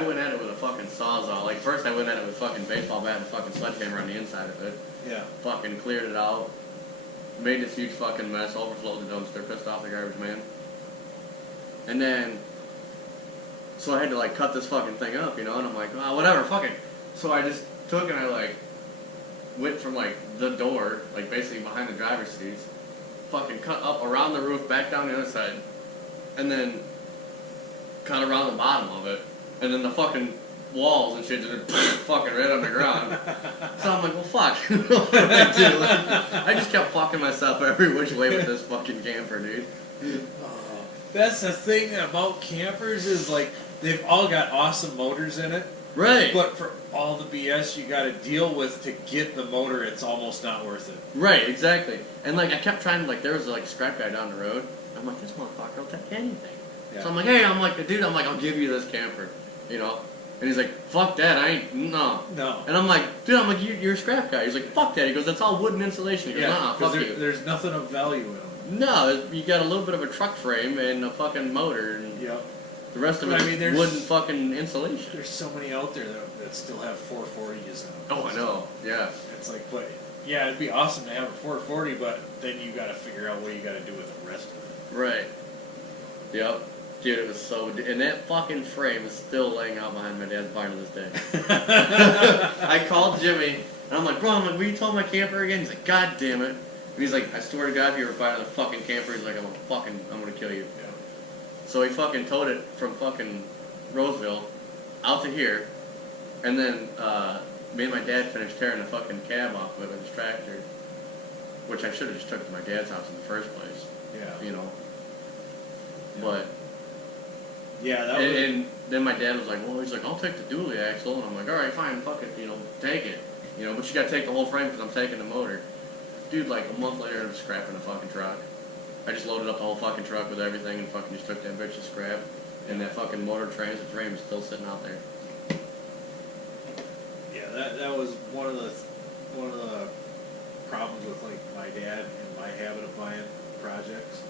went at it with a fucking sawzall. Like, first I went at it with fucking baseball bat and fucking sledgehammer on the inside of it. Yeah. Fucking cleared it out. Made this huge fucking mess, overflowed the dumpster, pissed off the garbage man. And then, so I had to like cut this fucking thing up, you know, and I'm like, oh, whatever, fuck it. So I just took and I like, went from like the door, like basically behind the driver's seats, fucking cut up around the roof, back down the other side, and then cut around the bottom of it, and then the fucking walls and shit just fucking right on the ground. So I'm like, well, fuck. What do I do? Like, I just kept fucking myself every which way with this fucking camper, dude. That's the thing about campers is like they've all got awesome motors in it. Right. But for all the BS you got to deal with to get the motor, it's almost not worth it. Right, exactly. And like I kept trying to like there was like scrap guy down the road. I'm like, this motherfucker will take anything. Yeah. So I'm like, hey, dude, I'll give you this camper, you know. And he's like, fuck that, no. And I'm like, dude, you're a scrap guy. He's like, fuck that. He goes, that's all wooden insulation. He goes, nah, fuck you. There's nothing of value in them. No, you got a little bit of a truck frame and a fucking motor, and the rest of it is wooden fucking insulation. There's so many out there that still have 440s in them. Oh, I know, yeah. It's like, but yeah, it'd be awesome to have a 440, but then you got to figure out what you got to do with the rest of it. Right. Yep. Dude, it was so... And that fucking frame is still laying out behind my dad's barn to this day. I called Jimmy, and I'm like, bro, will you tow my camper again? He's like, God damn it. And he's like, I swear to God, if you ever find another fucking camper, he's like, I'm gonna kill you. Yeah. So he fucking towed it from fucking Roseville out to here, and then me and my dad finished tearing the fucking cab off of it with his tractor, which I should have just took to my dad's house in the first place. Yeah. You know. Yeah. But... Yeah, that was... And then my dad was like, well, he's like, I'll take the Dooley Axl. And I'm like, all right, fine, fuck it, take it. But you gotta take the whole frame because I'm taking the motor. Dude, like, a month later, I'm scrapping the fucking truck. I just loaded up the whole fucking truck with everything and fucking just took that bitch to scrap. And that fucking motor transit frame is still sitting out there. Yeah, that was one of the problems with, like, my dad and my habit of buying projects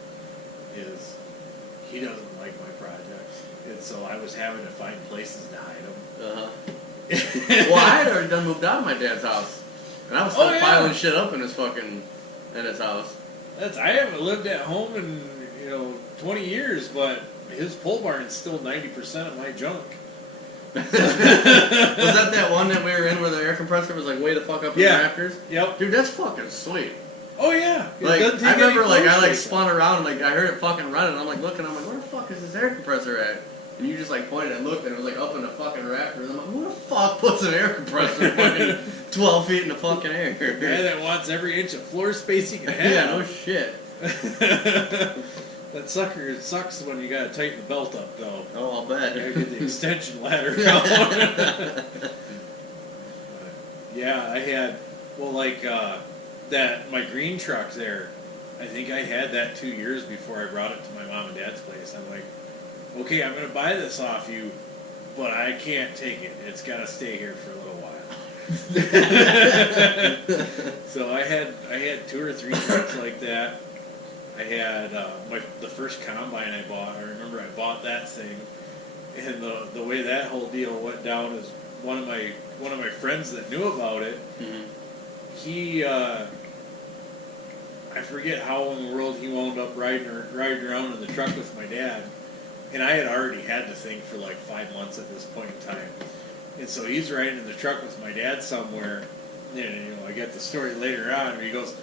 is... He doesn't like my projects, and so I was having to find places to hide them. Well, I had already done moved out of my dad's house, and I was still piling shit up in his house. I haven't lived at home in 20 years, but his pole barn's still 90% of my junk. Was that one that we were in where the air compressor was like way the fuck up in the rafters? Yep. Dude, that's fucking sweet. Oh yeah. Like, I remember I spun around and like I heard it fucking running and I'm like looking, I'm like, where the fuck is this air compressor at? And you just like pointed and looked and it was like up in the fucking rafters. I'm like, who the fuck puts an air compressor fucking 12 feet in the fucking air? The guy that wants every inch of floor space he can have. Yeah, no shit. That sucker sucks when you gotta tighten the belt up though. Oh, I'll bet. You gotta get the extension ladder going. Yeah, I had that my green truck there, I think I had that 2 years before I brought it to my mom and dad's place. I'm like, okay, I'm going to buy this off you, but I can't take it. It's got to stay here for a little while. So I had 2 or 3 trucks like that. I had the first combine I bought. I remember I bought that thing, and the way that whole deal went down is one of my friends that knew about it. Mm-hmm. He I forget how in the world he wound up riding around in the truck with my dad, and I had already had the thing for like 5 months at this point in time, and so he's riding in the truck with my dad somewhere, and I get the story later on where he goes,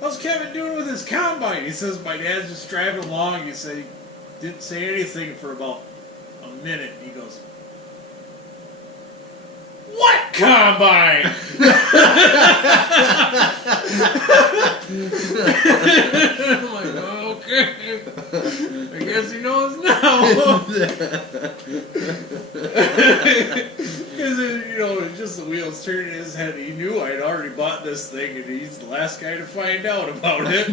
"How's Kevin doing with his combine?" He says, "My dad's just driving along." He said he didn't say anything for about a minute. He goes, combine. I'm like, oh, okay. I guess he knows now. Because, you know, just the wheels turning in his head. He knew I'd already bought this thing, and he's the last guy to find out about it.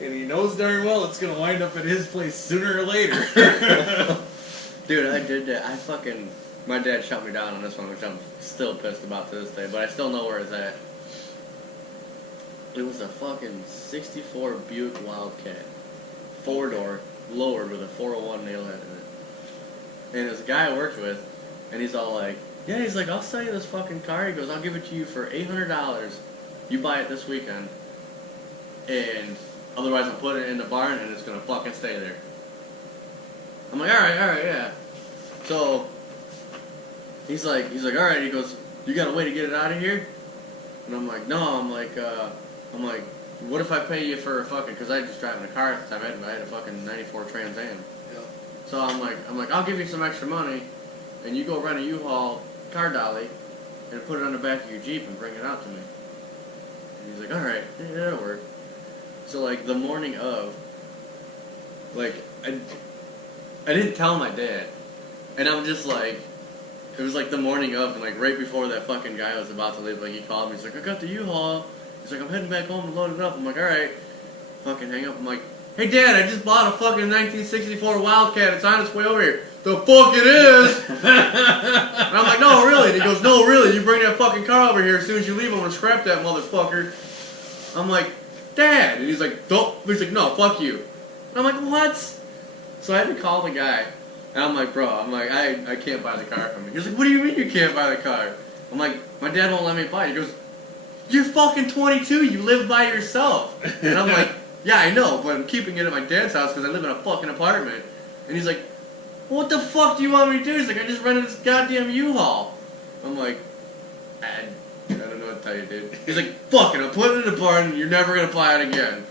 And he knows darn well it's going to wind up at his place sooner or later. Dude, I did that. My dad shut me down on this one, which I'm still pissed about to this day, but I still know where it's at. It was a fucking 64 Buick Wildcat. 4-door, lowered with a 401 nail head in it. And it was a guy I worked with, and he's all like, yeah, he's like, I'll sell you this fucking car. He goes, I'll give it to you for $800. You buy it this weekend. And otherwise I'll put it in the barn and it's gonna fucking stay there. I'm like, alright, yeah. So, he's like, alright, he goes, you got a way to get it out of here? And I'm like, no, I'm like, what if I pay you for a fucking, cause I was just driving a car at the time, I had a fucking 94 Trans Am. Yep. So I'm like, I'll give you some extra money, and you go rent a U-Haul car dolly, and put it on the back of your Jeep and bring it out to me. And he's like, alright, yeah, that'll work. So like, the morning of, like, I didn't tell my dad, and I'm just like, it was like the morning of, and like right before that fucking guy was about to leave, like he called me, he's like, I got the U-Haul. He's like, I'm heading back home to load it up. I'm like, alright. Fucking hang up. I'm like, hey Dad, I just bought a fucking 1964 Wildcat. It's on its way over here. The fuck it is? And I'm like, no, really? And he goes, no, really. You bring that fucking car over here as soon as you leave. I'm gonna scrap that motherfucker. I'm like, Dad. And he's like, don't. He's like, no, fuck you. And I'm like, what? So I had to call the guy. And I'm like, bro, I can't buy the car from you. He's like, what do you mean you can't buy the car? I'm like, my dad won't let me buy it. He goes, you're fucking 22, you live by yourself. And I'm like, yeah, I know, but I'm keeping it at my dad's house because I live in a fucking apartment. And he's like, well, what the fuck do you want me to do? He's like, I just rented this goddamn U-Haul. I'm like, I don't know what to tell you, dude. He's like, fuck it, I'm putting it in the barn and you're never going to buy it again.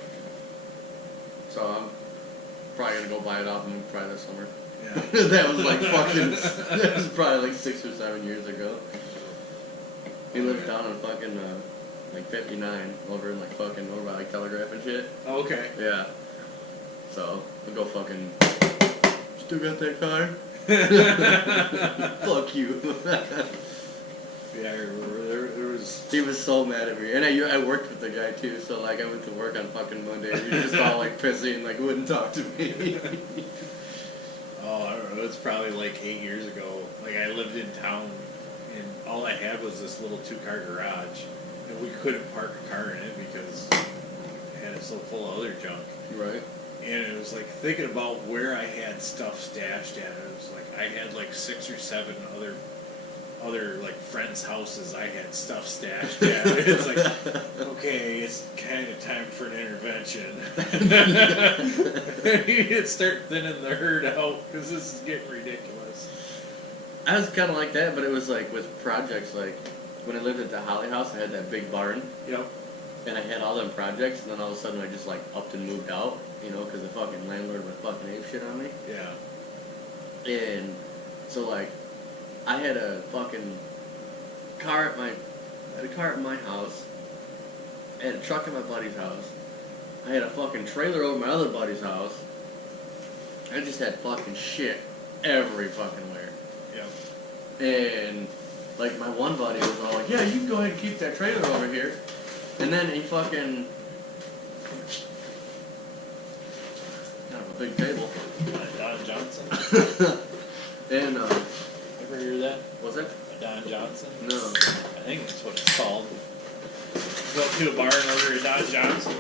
So I'm probably going to go buy it off him probably this summer. Yeah. That was like fucking, that was probably like 6 or 7 years ago. He lived down in fucking, like 59, over in like fucking, over by like Telegraph and shit. Okay. Yeah. So, I'll go fucking, still got that car? Fuck you. Yeah, I remember there was... He was so mad at me. And I worked with the guy too, so like I went to work on fucking Monday and he was just all like pissy and like wouldn't talk to me. Oh, I don't know, it's probably like 8 years ago. Like I lived in town and all I had was this little 2-car garage. And we couldn't park a car in it because I had it so full of other junk. Right. And it was like thinking about where I had stuff stashed at. It was like I had like 6 or 7 other like friends' houses I had stuff stashed at. It's like, okay, it's kind of time for an intervention. You need to start thinning the herd out because this is getting ridiculous. I was kind of like that, but it was like with projects, like when I lived at the Holly House, I had that big barn. Yep. And I had all them projects, and then all of a sudden I just like upped and moved out, you know, because the fucking landlord was fucking ape shit on me. Yeah. And so like, I had a fucking car at my house. I had a truck at my buddy's house. I had a fucking trailer over my other buddy's house. I just had fucking shit every fucking where. Yep. And like my one buddy was all like, yeah, you can go ahead and keep that trailer over here. And then he fucking, kind of a big table. Don Johnson. And Ever hear that? was it? Don Johnson? No. I think that's what it's called. Go to a bar and order a Don Johnson.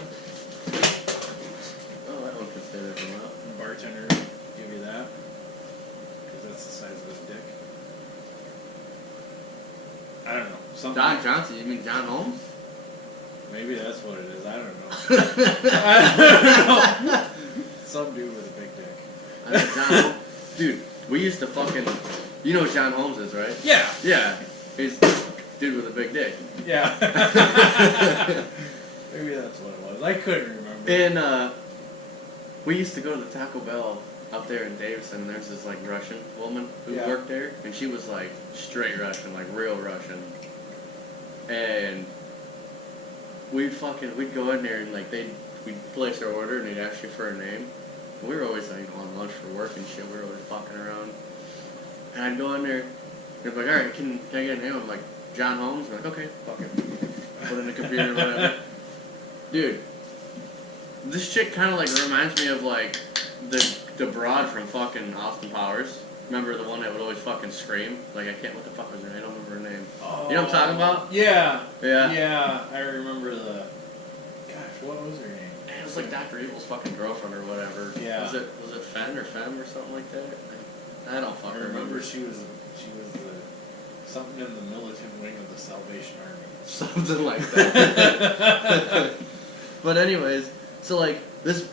Oh, that one could stay there for a while. And the bartender give you that. Because that's the size of his dick. I don't know. Something. Don Johnson, you mean John Holmes? Maybe that's what it is. I don't know. Some dude with a big dick. I think John Holmes. Dude, we used to fucking, you know who John Holmes is, right? Yeah. Yeah. He's dude with a big dick. Yeah. Maybe that's what it was. I couldn't remember. And We used to go to the Taco Bell out there in Davison. And there's this like Russian woman who worked there, and she was like straight Russian, like real Russian. And we'd go in there and like we'd place our order and they'd ask you for a name. And we were always like on lunch for work and shit. We were always fucking around. And I'd go in there. They'd be like, all right, can I get a name? I'm like, John Holmes. I'm like, okay, fuck it. Put it in the computer, whatever. Dude, this chick kind of like reminds me of like the broad from fucking Austin Powers. Remember the one that would always fucking scream? Like, what the fuck was her name? I don't remember her name. Oh, you know what I'm talking about? Yeah. Yeah. Yeah, I remember gosh, what was her name? It was like Dr. Evil's fucking girlfriend or whatever. Yeah. Was it Fenn or Femme or something like that? I don't fucking remember. She was something in the militant wing of the Salvation Army. Something like that. But anyways, so like this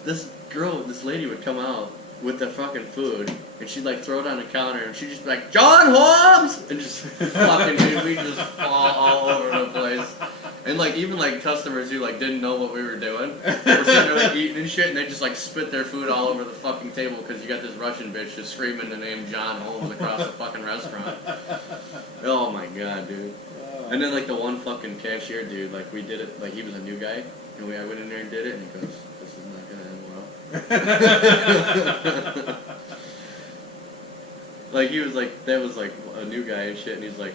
lady would come out with the fucking food, and she'd like throw it on the counter, and she'd just be like, John Holmes! And just fucking, dude, we just fall all over the place. And like, even like customers who like didn't know what we were doing, were sitting there like eating and shit, and they just like spit their food all over the fucking table because you got this Russian bitch just screaming the name John Holmes across the fucking restaurant. Oh my god, dude. And then like the one fucking cashier dude, like we did it, like he was a new guy, and I went in there and did it, and he goes, this is not gonna end well. Like he was like, that was like a new guy and shit, and he's like,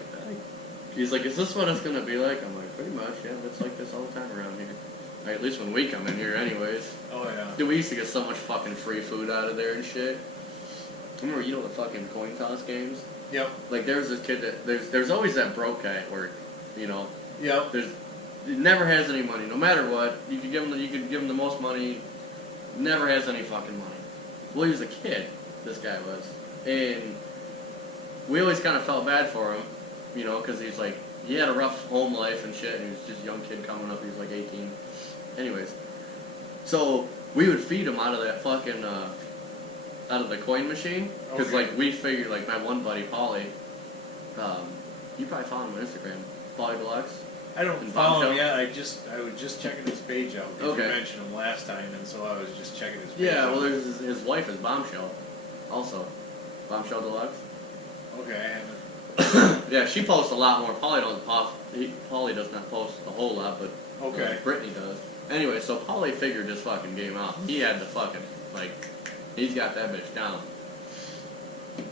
is this what it's gonna be like? I'm like, pretty much, yeah, it's like this all the time around here. Like, at least when we come in here anyways. Oh yeah. Dude, we used to get so much fucking free food out of there and shit. Remember, you know the fucking coin toss games? Yep. Like there's this kid that, there's always that broke guy at work, you know? Yep. He never has any money, no matter what. You could give him the most money, never has any fucking money. Well, he was a kid, this guy was. And we always kind of felt bad for him, you know, because he's like, he had a rough home life and shit, and he was just a young kid coming up, he was like 18. Anyways, so we would feed him out of that fucking, out of the coin machine, because like we figured, like my one buddy, Paulie, you probably follow him on Instagram, Paulie Deluxe. I don't follow him yet. I was just checking his page out because you mentioned him last time, and so I was just checking his page out. Yeah, well, there's his wife is Bombshell, also, Bombshell Deluxe. Okay, I haven't. Yeah, she posts a lot more. Paulie does not post a whole lot, but Brittany does. Anyway, so Paulie figured this fucking game out. He had the fucking, like, he's got that bitch down.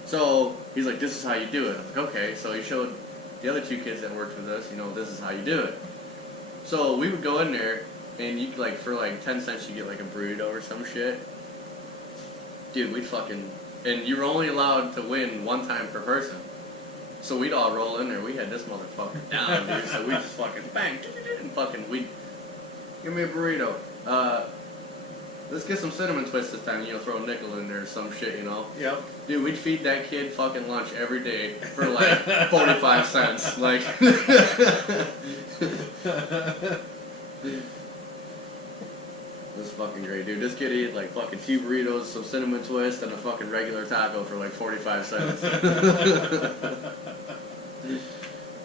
So he's like, this is how you do it. I'm like, okay. So he showed the other two kids that worked with us, you know, this is how you do it. So we would go in there, and you like for like 10 cents you get like a burrito or some shit. Dude, we'd fucking, and you were only allowed to win one time per person. So we'd all roll in there. We had this motherfucker down, dude. So we just fucking bang, and fucking give me a burrito. Let's get some cinnamon twists this time. You know, throw a nickel in there or some shit. You know. Yep. Dude, we'd feed that kid fucking lunch every day for like 45 cents. Like. This is fucking great, dude. This kid ate like fucking 2 burritos, some cinnamon twist, and a fucking regular taco for like 45 cents.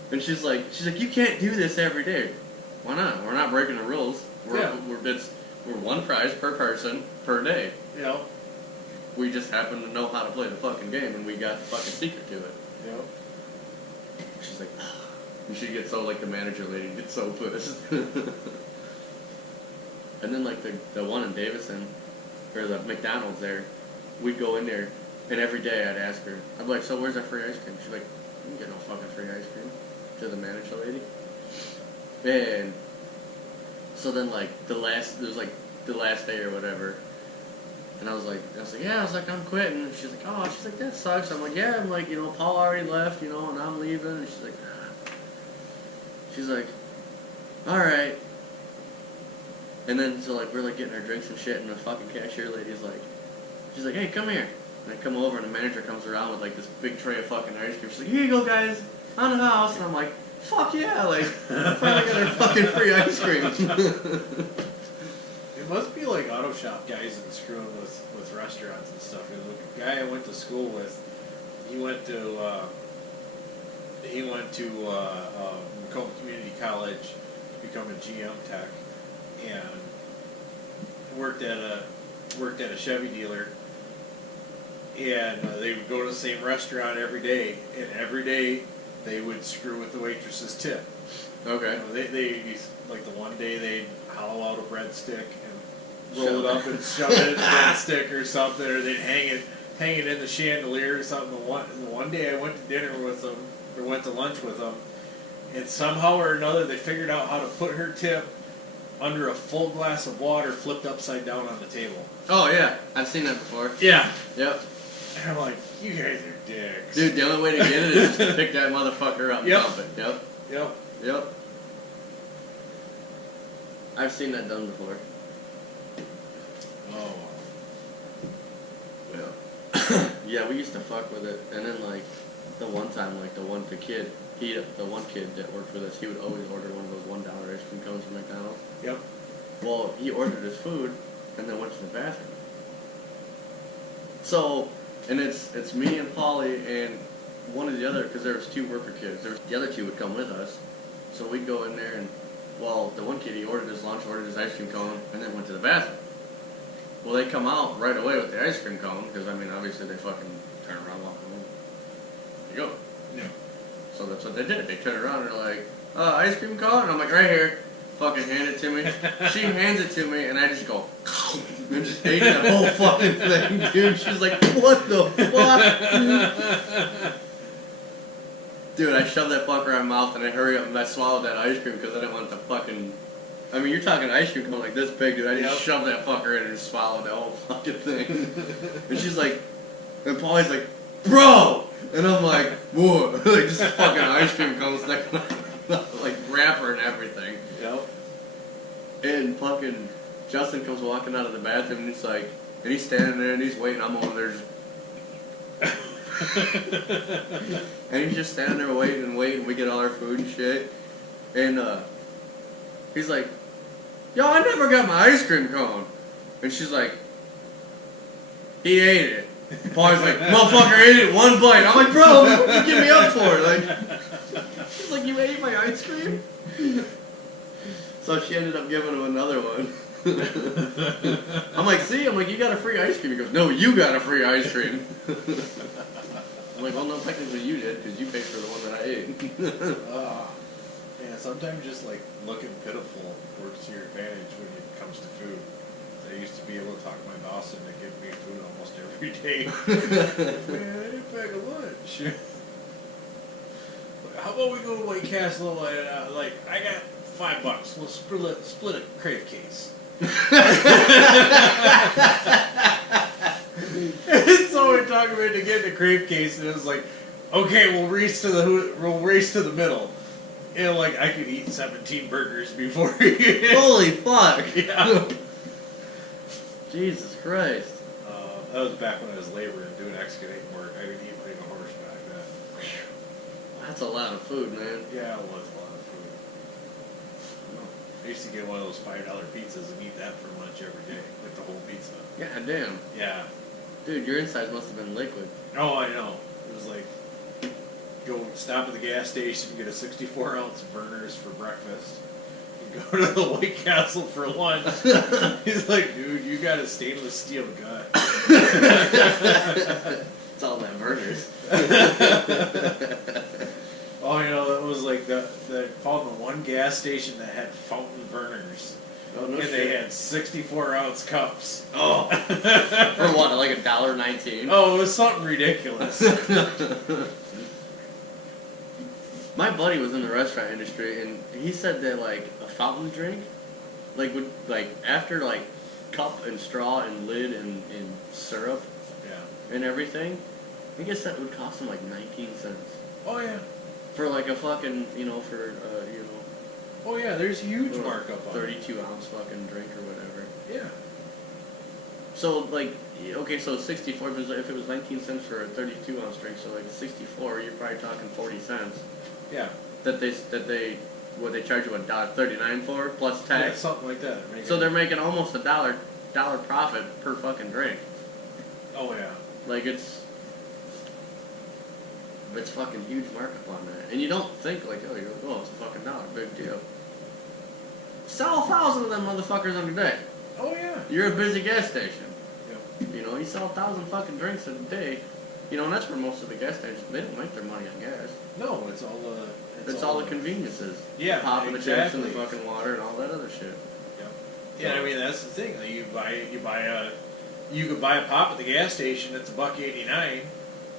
And she's like, you can't do this every day. Why not? We're not breaking the rules. We're one prize per person per day. Yep. We just happen to know how to play the fucking game, and we got the fucking secret to it. Yep. She's like, and she gets so like the manager lady gets so pissed. And then like the one in Davison, or the McDonald's there, we'd go in there, and every day I'd ask her, I'd be like, so where's our free ice cream? She's like, you can get no fucking free ice cream, to the manager lady. And so then like it was like the last day or whatever, and I was like, I'm quitting. And she's like, that sucks. I'm like, yeah. I'm like, you know, Paul already left, you know, and I'm leaving. And she's like, all right. And then, so, like, we're, like, getting our drinks and shit, and the fucking cashier lady's like, she's like, hey, come here. And I come over, and the manager comes around with, like, this big tray of fucking ice cream. She's like, here you go, guys, on the house. And I'm like, fuck yeah, like, finally got our fucking free ice cream. It must be, like, auto shop guys and screwing with restaurants and stuff. The guy I went to school with, he went to Macomb Community College to become a GM tech. And worked at worked at a Chevy dealer, and they would go to the same restaurant every day, and every day they would screw with the waitress's tip. Okay. You know, they like the one day they'd hollow out a breadstick and roll it up and shove it in the breadstick or something, or they'd hang it in the chandelier or something. The one day I went to dinner with them, or went to lunch with them, and somehow or another they figured out how to put her tip under a full glass of water flipped upside down on the table. Oh yeah, I've seen that before. Yeah. Yep. And I'm like, you guys are dicks. Dude, the only way to get it is just to pick that motherfucker up and Yep. dump it. Yep. Yep. Yep. I've seen that done before. Oh. Yeah. Yeah, we used to fuck with it, and then like the one time, like the one kid that worked with us, he would always order one of those $1 ice cream cones from McDonald's. Yep. Well, he ordered his food and then went to the bathroom. So, and it's me and Polly and one of the other, because there was 2 worker kids. The other 2 would come with us. So we'd go in there and, well, the one kid, he ordered his lunch, ordered his ice cream cone, and then went to the bathroom. Well, they come out right away with the ice cream cone, because, I mean, obviously they fucking turn around and walk home. There you go. Yeah. So that's what they did. They turned around and they're like, ice cream cone? And I'm like, right here. Fucking hand it to me. She hands it to me, and I just go, and just ate that whole fucking thing, dude. She's like, what the fuck? Dude, I shoved that fucker in my mouth, and I hurry up and I swallowed that ice cream because I didn't want the fucking... I mean, you're talking ice cream cone like this big, dude. I just shoved that fucker in and just swallowed that whole fucking thing. And she's like... And Paulie's like, bro! And I'm like, whoa. Like, just fucking ice cream cone stuck in like, wrapper and everything. Yep. And fucking Justin comes walking out of the bathroom, and he's like... And he's standing there, and he's waiting. I'm over there just... And he's just standing there waiting and waiting. We get all our food and shit. And he's like, yo, I never got my ice cream cone. And she's like, he ate it. Paul's like, motherfucker ate it 1 bite. I'm like, bro, what did you give me up for? Like, she's like, you ate my ice cream? So she ended up giving him another one. I'm like, see? I'm like, you got a free ice cream. He goes, no, you got a free ice cream. I'm like, well, no, technically you did, because you paid for the one that I ate. Yeah, sometimes just like looking pitiful works to your advantage when it comes to food. I used to be able to talk my boss into giving me food almost every day. Man, I didn't pack a lunch. How about we go to White Castle? Like, I got $5. We'll split a crave case. So we're talking about to get the crave case, and it was like, okay, we'll race to the middle. And like, I could eat 17 burgers before. Holy fuck! Yeah. Jesus Christ. That was back when I was laboring doing excavating work. I could eat like a horse back then. That's a lot of food, man. Yeah, it was a lot of food. I used to get one of those $5 pizzas and eat that for lunch every day, like the whole pizza. God damn. Yeah. Dude, your insides must have been liquid. Oh, I know. It was like, go stop at the gas station, get a 64-ounce burners for breakfast. You go to the White Castle for lunch. He's like, dude, you got a stainless steel gut. It's all that burners. Oh, you know, it was like they found the one gas station that had fountain burners. Oh, no and shit. they had 64-ounce cups. Oh. For what, like $1.19? Oh, it was something ridiculous. My buddy was in the restaurant industry, and he said that, like, a fountain drink, like, would, like, after, like, cup and straw and lid and syrup and everything, I guess that would cost him, like, 19 cents. Oh, yeah. For, like, a fucking, you know, for, Oh, yeah, there's huge markup on 32-ounce fucking drink or whatever. Yeah. So, like, okay, so 64, if it was 19 cents for a 32-ounce drink, so, like, 64, you're probably talking 40 cents. Yeah. That they charge you $1.39 for plus tax. Yeah, something like that. So they're making almost $1 profit per fucking drink. Oh yeah. Like it's fucking huge markup on that, and you don't think like, oh, it's a fucking dollar, big deal. Sell 1,000 of them motherfuckers in a day. Oh yeah. You're a busy gas station. You know, you sell 1,000 fucking drinks a day. You know, and that's where most of the gas stations, they don't make their money on gas. No, it's all the... It's all the conveniences. Yeah, the popping the chips and the exactly. fucking water and all that other shit. Yeah, I mean that's the thing. Like, you could buy a pop at the gas station that's $1.89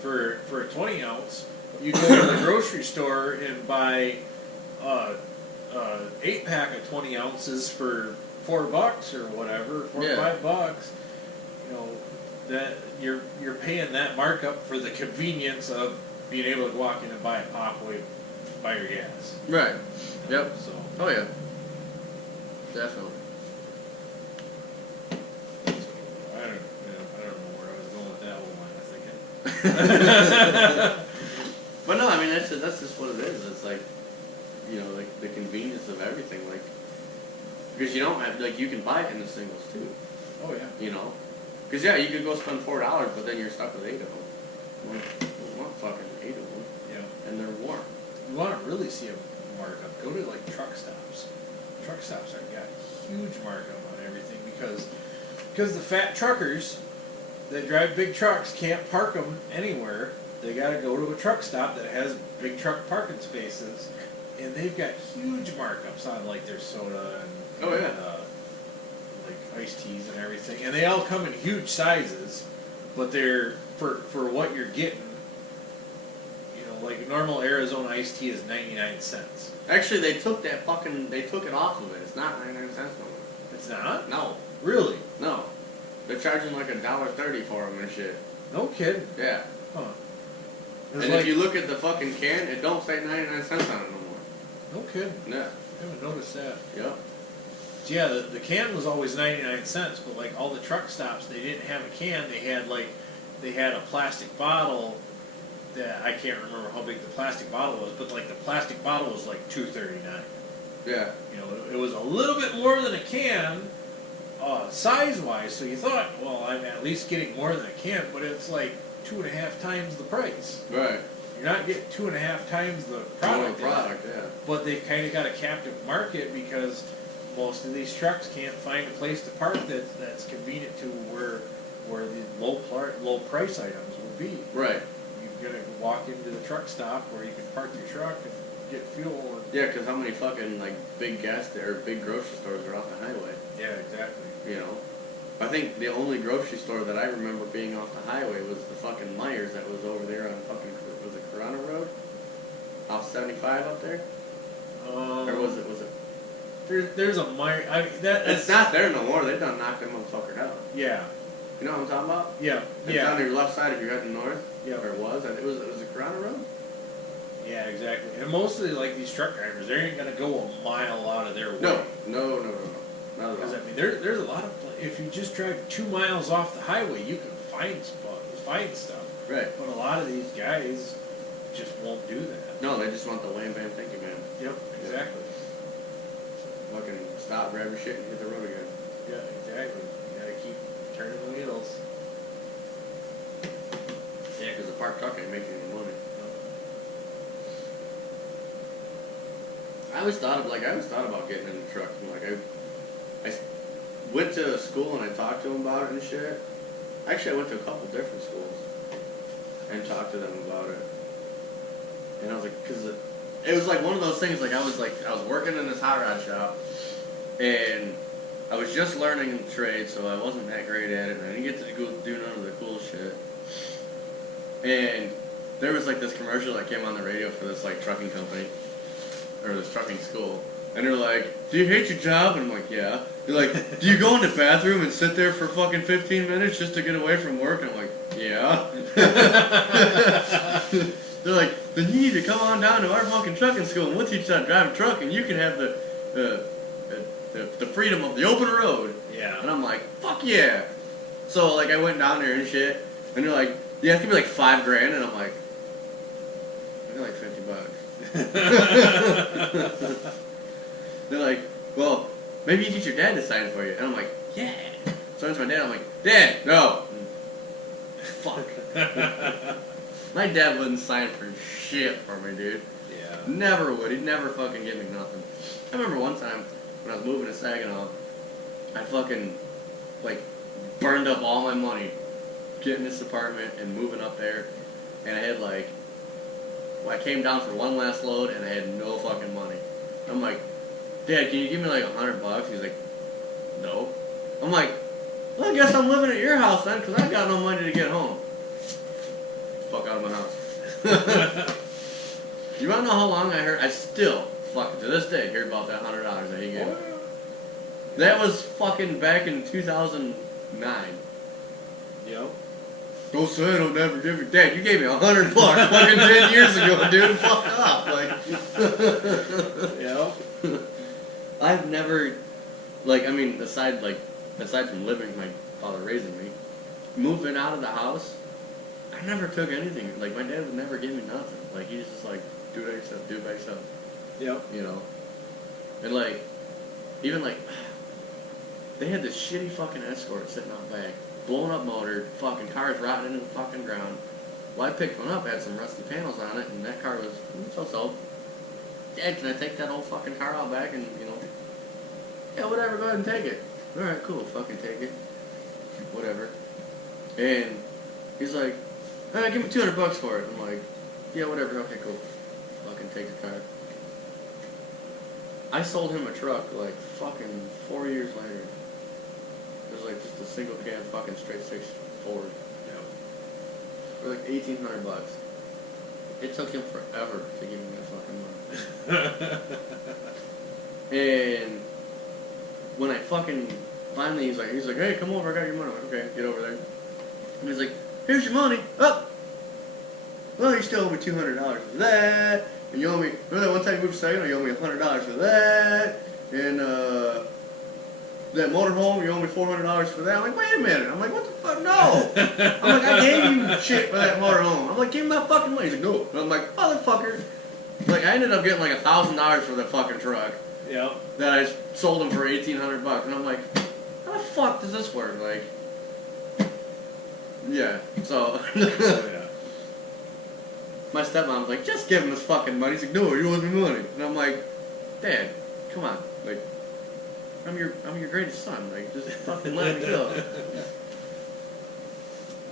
for a 20 ounce. You go to the grocery store and buy 8-pack of 20 ounces for $4 or whatever, $4 or $5. You know that you're paying that markup for the convenience of being able to walk in and buy a pop away, buy your gas. Right. Yep. So. Oh yeah. Definitely. I don't know where I was going with that whole line of thinking. But no, I mean that's just what it is. It's like, you know, like the convenience of everything. Like, because you don't have, like, you can buy it in the singles too. Oh yeah. You know, because yeah, you could go spend $4, but then you're stuck with 8 of them. Well, you want fucking 8 of them. Yeah. And they're warm. You want to really see a markup? Go to like truck stops. Truck stops have got huge markup on everything because the fat truckers that drive big trucks can't park them anywhere. They got to go to a truck stop that has big truck parking spaces, and they've got huge markups on like their soda and like iced teas and everything, and they all come in huge sizes, but they're for what you're getting. You know, like a normal Arizona iced tea is 99 cents. Actually, they took it off of it. It's not 99 cents no more. It's not? No. Really? No. They're charging like $1.30 for them and shit. No kidding. Yeah. Huh. And if you look at the fucking can, it don't say 99 cents on it no more. No kidding. Yeah. I haven't noticed that. Yep. Yeah, the can was always 99 cents, but like all the truck stops, they didn't have a can. They had a plastic bottle that I can't remember how big the plastic bottle was, but like the plastic bottle was like $2.39. Yeah. You know, it was a little bit more than a can, size-wise. So you thought, well, I'm at least getting more than a can, but it's like 2.5 times the price. Right. You're not getting 2.5 times the product. Yeah. But they've kind of got a captive market because most of these trucks can't find a place to park that's convenient to where the low price items will be. Right. You're gonna walk into the truck stop where you can park your truck and get fuel. Yeah, because how many fucking like big big grocery stores are off the highway? Yeah, exactly. You know, I think the only grocery store that I remember being off the highway was the fucking Myers that was over there on fucking Corona Road, off 75 up there, or was it? There's a Meyer. It's not there no more. They done knocked that motherfucker down. Yeah. You know what I'm talking about? Yeah. It's on your left side if you're heading north. Yeah. Or it was. It was a Corona Road. Yeah, exactly. And mostly like these truck drivers, they ain't gonna go a mile out of their way. No. Not at Because all. I mean, there's a lot of if you just drive 2 miles off the highway, you can find stuff. Right. But a lot of these guys just won't do that. No, they just want the wham bam thank you man. Yep, exactly. Fucking stop, grab your shit, and hit the road again. Yeah, exactly. You gotta keep turning the wheels. Yeah, because the parked truck ain't making any money. I always thought about getting in the truck. Like I went to a school and I talked to them about it and shit. Actually, I went to a couple different schools and talked to them about it. And I was like, because it was like one of those things. Like I was working in this hot rod shop, and I was just learning the trade, so I wasn't that great at it. And I didn't get to do none of the cool shit. And there was like this commercial that came on the radio for this like trucking company, or this trucking school. And they're like, do you hate your job? And I'm like, yeah. They're like, do you go in the bathroom and sit there for fucking 15 minutes just to get away from work? And I'm like, yeah. They're like, then you need to come on down to our fucking trucking school and we'll teach you how to drive a truck and you can have the freedom of the open road. Yeah. And I'm like, fuck yeah. So like I went down there and shit, and they're like, yeah, it's gonna be like $5,000, and I'm like, I got like $50. They're like, well, maybe you teach your dad to sign it for you. And I'm like, yeah. So I went to my dad, I'm like, Dad, no. Fuck. My dad wouldn't sign for shit for me, dude. Yeah. Never would. He'd never fucking give me nothing. I remember one time when I was moving to Saginaw, I fucking, like, burned up all my money getting this apartment and moving up there, and I had like, well, I came down for one last load and I had no fucking money. I'm like, Dad, can you give me like $100? He's like, no. I'm like, well, I guess I'm living at your house then, because I've got no money to get home. Fuck out of my house. You want to know how long I heard? I still, fucking to this day, hear about that $100 that he gave me. That was fucking back in 2009. Yep. Don't say I don't ever give you. Dad, you gave me $100 fucking 10 years ago, dude. Fuck off. Like, Yep. I've never, like, I mean, aside from living, my father raising me, moving out of the house, I never took anything. Like, my dad would never give me nothing. Like, he's just like, do it yourself, do it by yourself. Yep. You know? And, like, even, like, they had this shitty fucking Escort sitting out back, blown up motor, fucking cars rotting into the fucking ground. Well, I picked one up, had some rusty panels on it, and that car was so-so. Dad, can I take that old fucking car out back and, you know, yeah, whatever, go ahead and take it. Alright, cool, fucking take it. Whatever. And he's like, give me $200 for it. I'm like, yeah, whatever, okay, cool. Fucking take the car. I sold him a truck like fucking 4 years later. It was like just a single cab fucking straight six Ford. Yep. For like $1,800. It took him forever to give me that fucking money. And when I fucking finally he's like, hey, come over, I got your money. I'm like, okay, get over there. And he's like, here's your money. Oh, well, you still owe me $200 for that. And you owe me, remember that one time you moved to Saginaw, you owe me $100 for that. And that motorhome, you owe me $400 for that. I'm like, wait a minute. I'm like, what the fuck? No. I'm like, I gave you shit for that motorhome. I'm like, give me my fucking money. He's like, no. And I'm like, motherfucker. Like, I ended up getting like $1,000 for that fucking truck. Yep. That I sold him for $1,800. And I'm like, how the fuck does this work? Like, yeah. So. Oh, yeah. My stepmom's like, just give him his fucking money. He's like, no, you owe me money. And I'm like, Dad, come on. Like, I'm your greatest son. Like, just fucking let me go.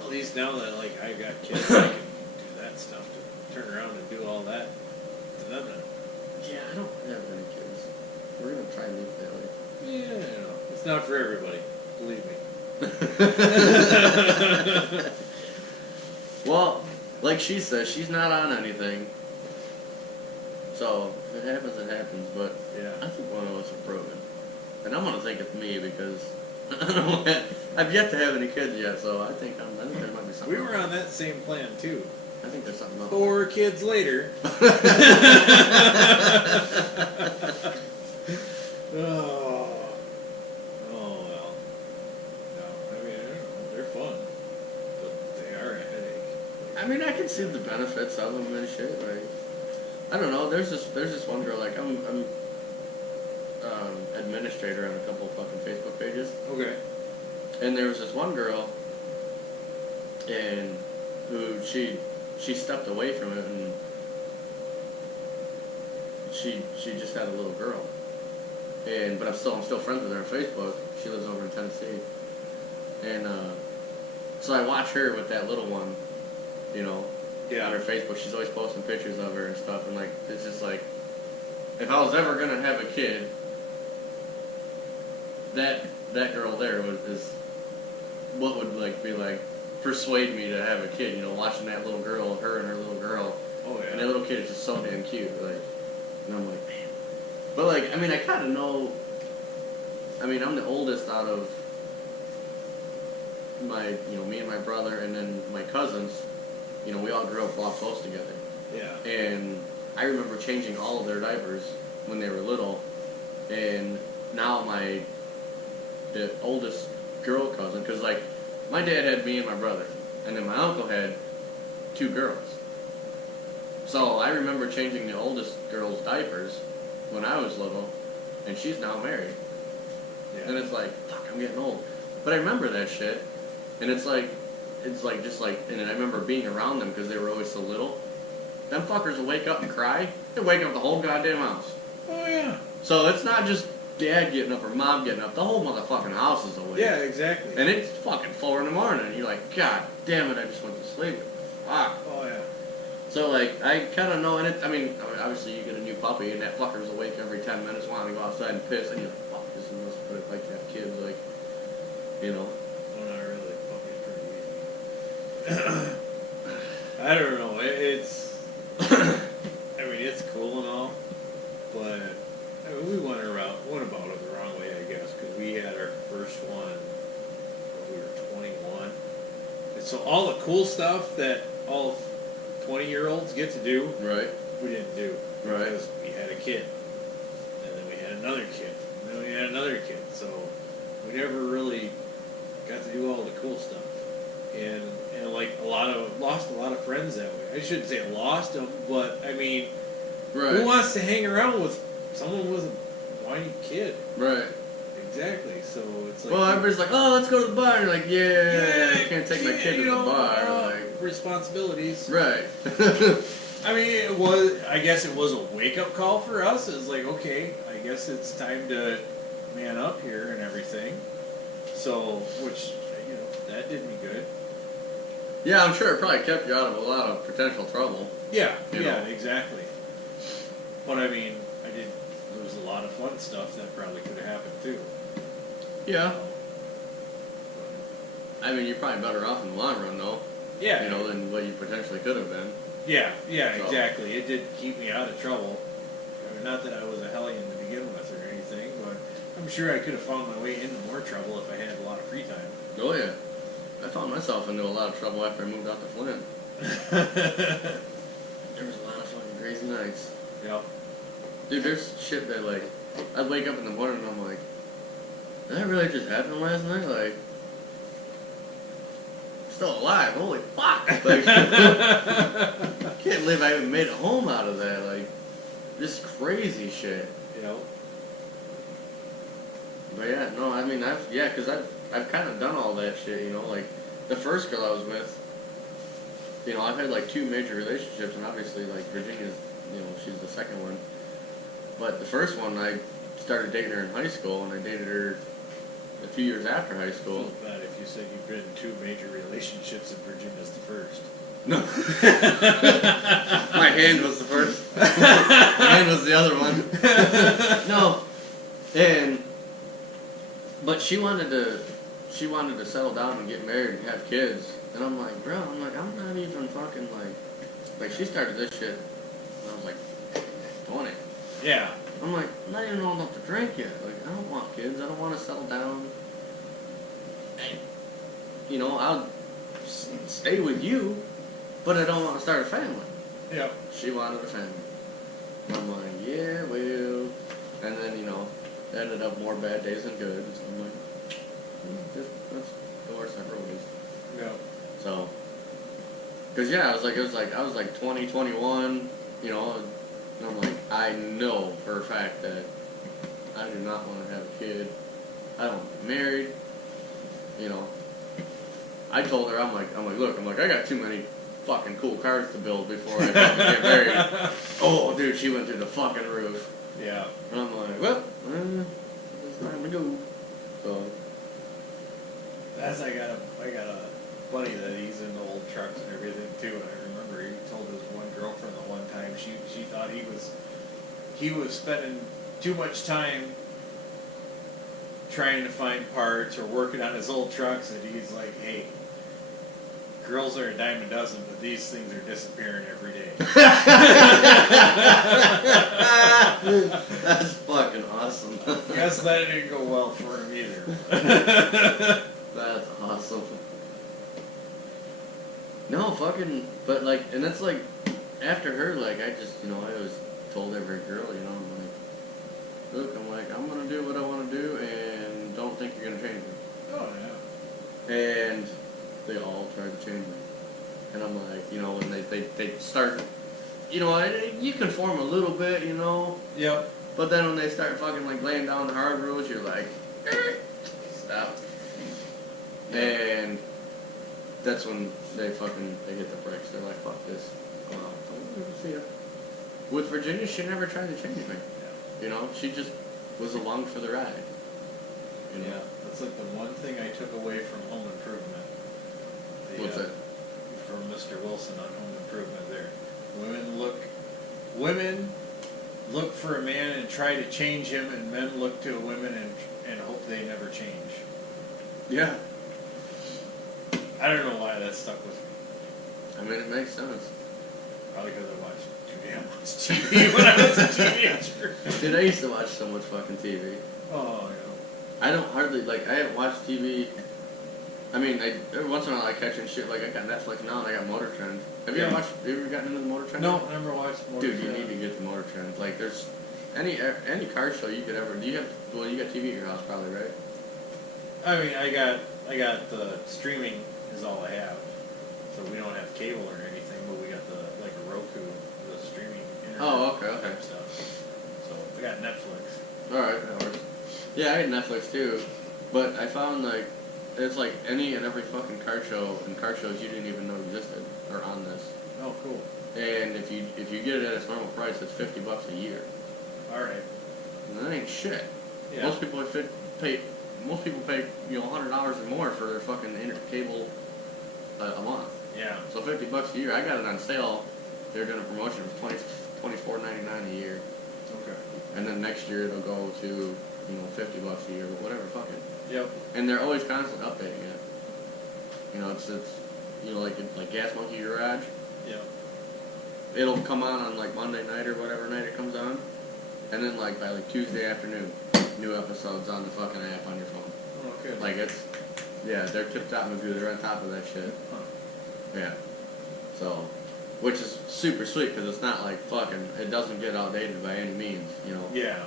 At least now that like I got kids, I can do that stuff to turn around and do all that to them. Yeah, I don't have any kids. We're gonna try and leave that way. Yeah, you know, it's not for everybody. Believe me. Well, like she says, she's not on anything. So, if it happens, it happens. But Yeah. I think one of us are proven. And I'm gonna think it's me because I've yet to have any kids yet. So I think there might be something. We were on that same plan too. I think there's something else. 4 kids later. Oh well. No, I mean, they're fun, but they are a headache. I mean, I can see the benefits of them and shit. Like, I don't know. There's this one girl. Like, I'm administrator on a couple of fucking Facebook pages, Okay. and there was this one girl, and who she stepped away from it, and she just had a little girl, but I'm still friends with her on Facebook. She lives over in Tennessee, and so I watch her with that little one, you know, on her Facebook. She's always posting pictures of her and stuff, and like it's just like, if I was ever gonna have a kid, that girl there is what would like be like persuade me to have a kid. You know, watching that little girl, her and her little girl. Oh yeah. And that little kid is just so damn cute. Like, and I'm like, man. But like, I mean, I kind of know. I mean, I'm the oldest out of me and my brother, and then my cousins. You know, we all grew up all close together. Yeah. And I remember changing all of their diapers when they were little, and now the oldest girl cousin, because like my dad had me and my brother, and then my uncle had 2 girls. So I remember changing the oldest girl's diapers when I was little, and she's now married. Yeah. And it's like, fuck, I'm getting old. But I remember that shit, and it's like just like, and I remember being around them because they were always so little. Them fuckers will wake up and cry. They wake up the whole goddamn house. Oh yeah. So it's not just dad getting up or mom getting up, the whole motherfucking house is awake. Yeah, exactly. And it's fucking 4 in the morning, and you're like, God damn it, I just went to sleep. Fuck. Oh yeah. So, like, I kind of know, and I mean, obviously you get a new puppy, and that fucker's awake every 10 minutes wanting to go outside and piss, and you're like, fuck, this is what it's like to have kids, like, you know. Well, not really. Puppy's pretty easy. I don't know. It's. I mean, it's cool and all, but I mean, we went about it the wrong way, I guess, because we had our first one when we were 21, and so all the cool stuff that all 20-year-olds get to do, Right. we didn't do. Right. Because we had a kid. And then we had another kid. And then we had another kid. So we never really got to do all the cool stuff. And like lost a lot of friends that way. I shouldn't say lost them, but I mean, Right. who wants to hang around with someone with a whiny kid? Right. Exactly. So it's like, Well, everybody's like, oh, let's go to the bar. And you're like, yeah, I can't take my kid to the bar. Like, responsibilities. right. I mean, I guess it was a wake-up call for us. It's like, okay, I guess it's time to man up here and everything. So, which, that did me good. Yeah, I'm sure it probably kept you out of a lot of potential trouble. Yeah, You know. exactly. But I mean, there was a lot of fun stuff that probably could have happened too. Yeah. So, I mean, you're probably better off in the long run, though. yeah. You know, than what you potentially could have been. Yeah, So. exactly. It did keep me out of trouble. I mean, not that I was a hellion to begin with or anything, but I'm sure I could have found my way into more trouble if I had a lot of free time. Oh, yeah. I found myself into a lot of trouble after I moved out to Flint. There was a lot of fucking crazy nights. Yep. Dude, there's shit that, like, I'd wake up in the morning and I'm like, did that really just happen last night? Like, still alive, holy fuck! Like, can't believe I even made it home out of that, like, just crazy shit. Yep. But yeah, no, I mean, because I've kind of done all that shit, you know, like, the first girl I was with, you know, I've had, like, 2 major relationships, and obviously, like, Virginia's, you know, she's the second one. But the first one, I started dating her in high school, and I dated her a few years after high I school. feel bad if you said you've been in 2 major relationships and Virginia's the first. No. My hand was the first. My hand was the other one. No. But she wanted to settle down and get married and have kids. And I'm like, bro, I'm not even fucking like she started this shit when I was like 20. Yeah. I'm like, I'm not even old enough to drink yet. Like, I don't want kids. I don't want to settle down. You know, I'll stay with you, but I don't want to start a family. Yep. She wanted a family. I'm like, yeah, well. And then, you know, it ended up more bad days than good. So I'm like, let's go our separate ways. Yep. So, cause yeah, I was like 20, 21, you know, and I'm like, I know for a fact that I do not want to have a kid. I don't want to be married. You know, I told her, I'm like, look, I got too many fucking cool cars to build before I fucking get married. Oh, dude, she went through the fucking roof. Yeah. And I'm like, well, it's time to go. So. I got a buddy that he's into old trucks and everything too, and I remember he told his one girlfriend the one time she thought he was spending too much time trying to find parts or working on his old trucks, and he's like, hey, girls are a dime a dozen, but these things are disappearing every day. That's fucking awesome. Guess that didn't go well for him either. That's awesome. No, fucking, but like, and that's like, after her, like, I just, you know, I always told every girl, you know, I'm like, look, I'm gonna do what I want to do, and don't think you're gonna change me. Oh, yeah. And they all tried to change me. And I'm like, you know, when they start, you know, you conform a little bit, you know, Yep. but then when they start fucking, like, laying down the hard rules, you're like, stop. And that's when they hit the brakes. They're like, fuck this. Well, I'll see ya. With Virginia, she never tried to change me. Yeah. You know, she just was along for the ride. You know? Yeah, that's like the one thing I took away from Home Improvement. What's that? From Mr. Wilson on Home Improvement there. Women look for a man and try to change him, and men look to women and hope they never change. Yeah. I don't know why that stuck with me. I mean, it makes sense. Probably because I watched too damn much TV when I was a teenager. Dude, I used to watch so much fucking TV. Oh, yeah. I don't hardly, like, I haven't watched TV. I mean, every once in a while I catch in shit, like, I got Netflix now and I got Motor Trend. Have you ever gotten into the Motor Trend? No, never watched Motor Dude, Trend. you need to get the Motor Trend. Like, there's any car show you could ever, you got TV at your house probably, right? I mean, I got the streaming is all I have. So we don't have cable or anything, but we got like a Roku, the streaming internet Okay. type stuff. So I got Netflix. Alright, that works. Yeah, I had Netflix too, but I found like it's like any and every fucking car show and car shows you didn't even know existed are on this. Oh, cool. And if you get it at its normal price, it's $50 a year. All right. And that ain't shit. Yeah. Most people pay $100 or more for their fucking cable a month. Yeah. So $50 a year. I got it on sale. They're doing a promotion for $24.99 a year. Okay. And then next year it'll go to $50 a year, but whatever, fuck it. Yep. And they're always constantly updating it. It's like Gas Monkey Garage. Yeah. It'll come on like Monday night or whatever night it comes on, and then like by like Tuesday afternoon, new episodes on the fucking app on your phone. Oh, okay. Like they're tip top and good. They're on top of that shit. Huh. Yeah. So, which is super sweet because it's not like fucking. It doesn't get outdated by any means, Yeah.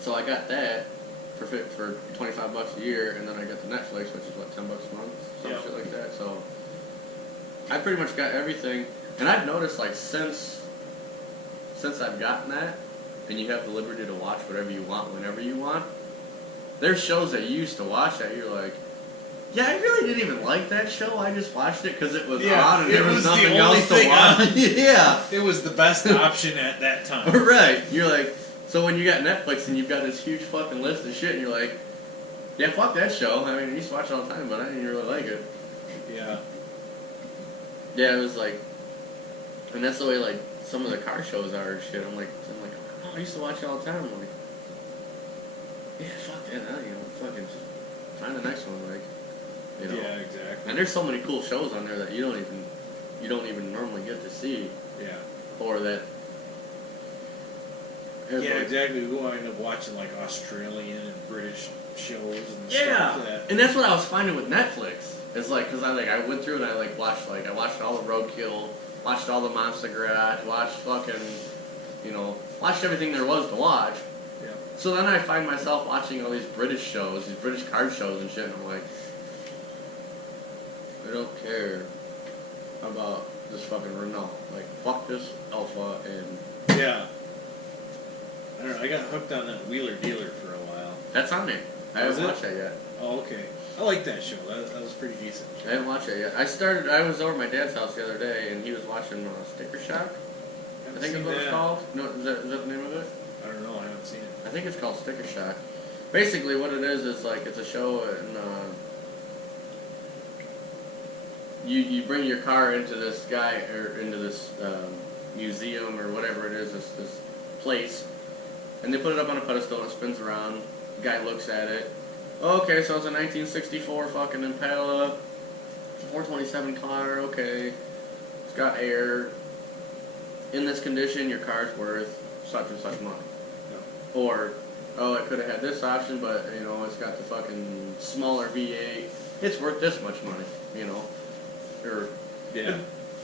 So I got that for $25 a year, and then I got the Netflix, which is what, $10 a month, some shit like that. So I pretty much got everything, and I've noticed like since I've gotten that, and you have the liberty to watch whatever you want whenever you want. There's shows that you used to watch that you're like, yeah, I really didn't even like that show. I just watched it because it was on and there was nothing else to watch. Yeah, it was the best option at that time. Right. You're like. So when you got Netflix and you've got this huge fucking list of shit and you're like, yeah, fuck that show. I mean, I used to watch it all the time, but I didn't really like it. Yeah. Yeah, it was like, and that's the way like some of the car shows are and shit. I'm like, oh, I used to watch it all the time. I'm like, yeah, fuck that. Fucking just find the next one, like, Yeah, exactly. And there's so many cool shows on there that you don't even normally get to see. Yeah. Or that. Yeah, exactly. We wind up watching like Australian and British shows and Yeah, stuff like that. and that's what I was finding with Netflix. It's like, cause I went through and I watched all the Roadkill, watched all the Monster Garage, watched everything there was to watch. Yeah. So then I find myself watching all these British shows, these British car shows and shit, and I'm like, I don't care about this fucking Renault. Like, fuck this Alpha and. Yeah. I don't know. I got hooked on that Wheeler Dealer for a while. That's on there. I haven't watched that yet. Oh, okay. I like that show. That was pretty decent. I haven't watched it yet. I was over at my dad's house the other day, and he was watching Sticker Shock. I think is what it's called. No, is that the name of it? I don't know. I haven't seen it. I think it's called Sticker Shock. Basically, what it is like it's a show, and you bring your car into this museum or whatever it is, this place, and they put it up on a pedestal and it spins around. The guy looks at it. Okay, so it's a 1964 fucking Impala, 427 car. Okay, it's got air. In this condition, your car's worth such and such money. No. Or, oh, it could have had this option, but it's got the fucking smaller V8. It's worth this much money, Or yeah.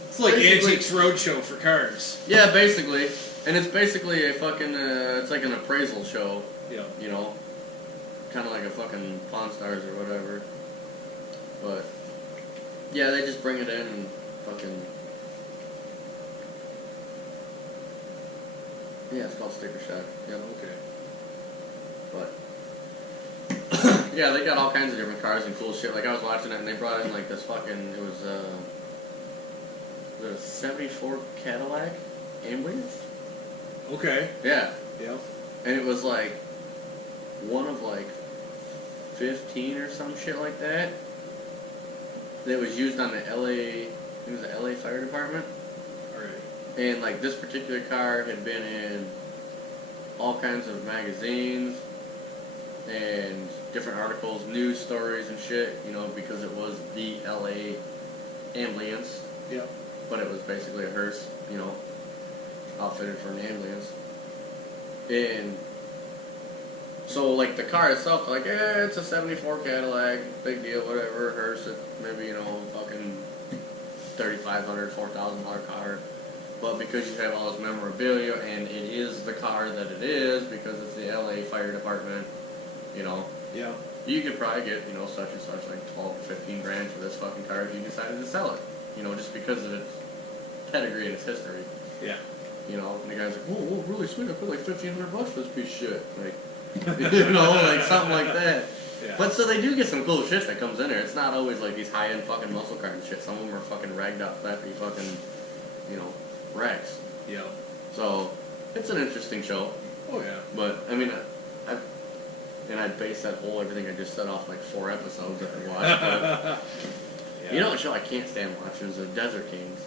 It's like Antiques Roadshow for cars. Yeah, basically. And it's basically a fucking, it's like an appraisal show. Yeah. Kind of like a fucking Pawn Stars or whatever. But, yeah, they just bring it in and fucking... Yeah, it's called Sticker Shock. Yep. Okay. But... yeah, they got all kinds of different cars and cool shit. Like, I was watching it and they brought in, like, this fucking... It was, the 74 Cadillac Ambulance? Okay. Yeah. Yep. And it was like one of like 15 or some shit like that that was used on the LA, it was the LA Fire Department. Alright. And like this particular car had been in all kinds of magazines and different articles, news stories and shit, you know, because it was the LA ambulance. Yep. But it was basically a hearse, you know, outfitted for an ambulance. And so, like, the car itself, like, it's a 74 Cadillac, big deal, whatever, hearse, it maybe, you know, fucking $3,500, $4,000 car. But because you have all this memorabilia, and it is the car that it is, because it's the LA Fire Department, you know, Yeah. you could probably get, you know, such and such, like 12 to 15 grand for this fucking car if you decided to sell it. You know, just because of its pedigree and its history. Yeah. You know, and the guy's like, whoa, really sweet, I put like $1,500 for this piece of shit. Like, you know, like something like that. Yeah. But so they do get some cool shit that comes in there. It's not always like these high-end fucking muscle cars and shit. Some of them are fucking ragged up, flappy fucking, you know, wrecks. Yeah. So, it's an interesting show. Oh yeah. But, I mean, I'd base that whole everything I just said off like 4 episodes that I watched. But, Yeah. you know what show I can't stand watching is the Desert Kings.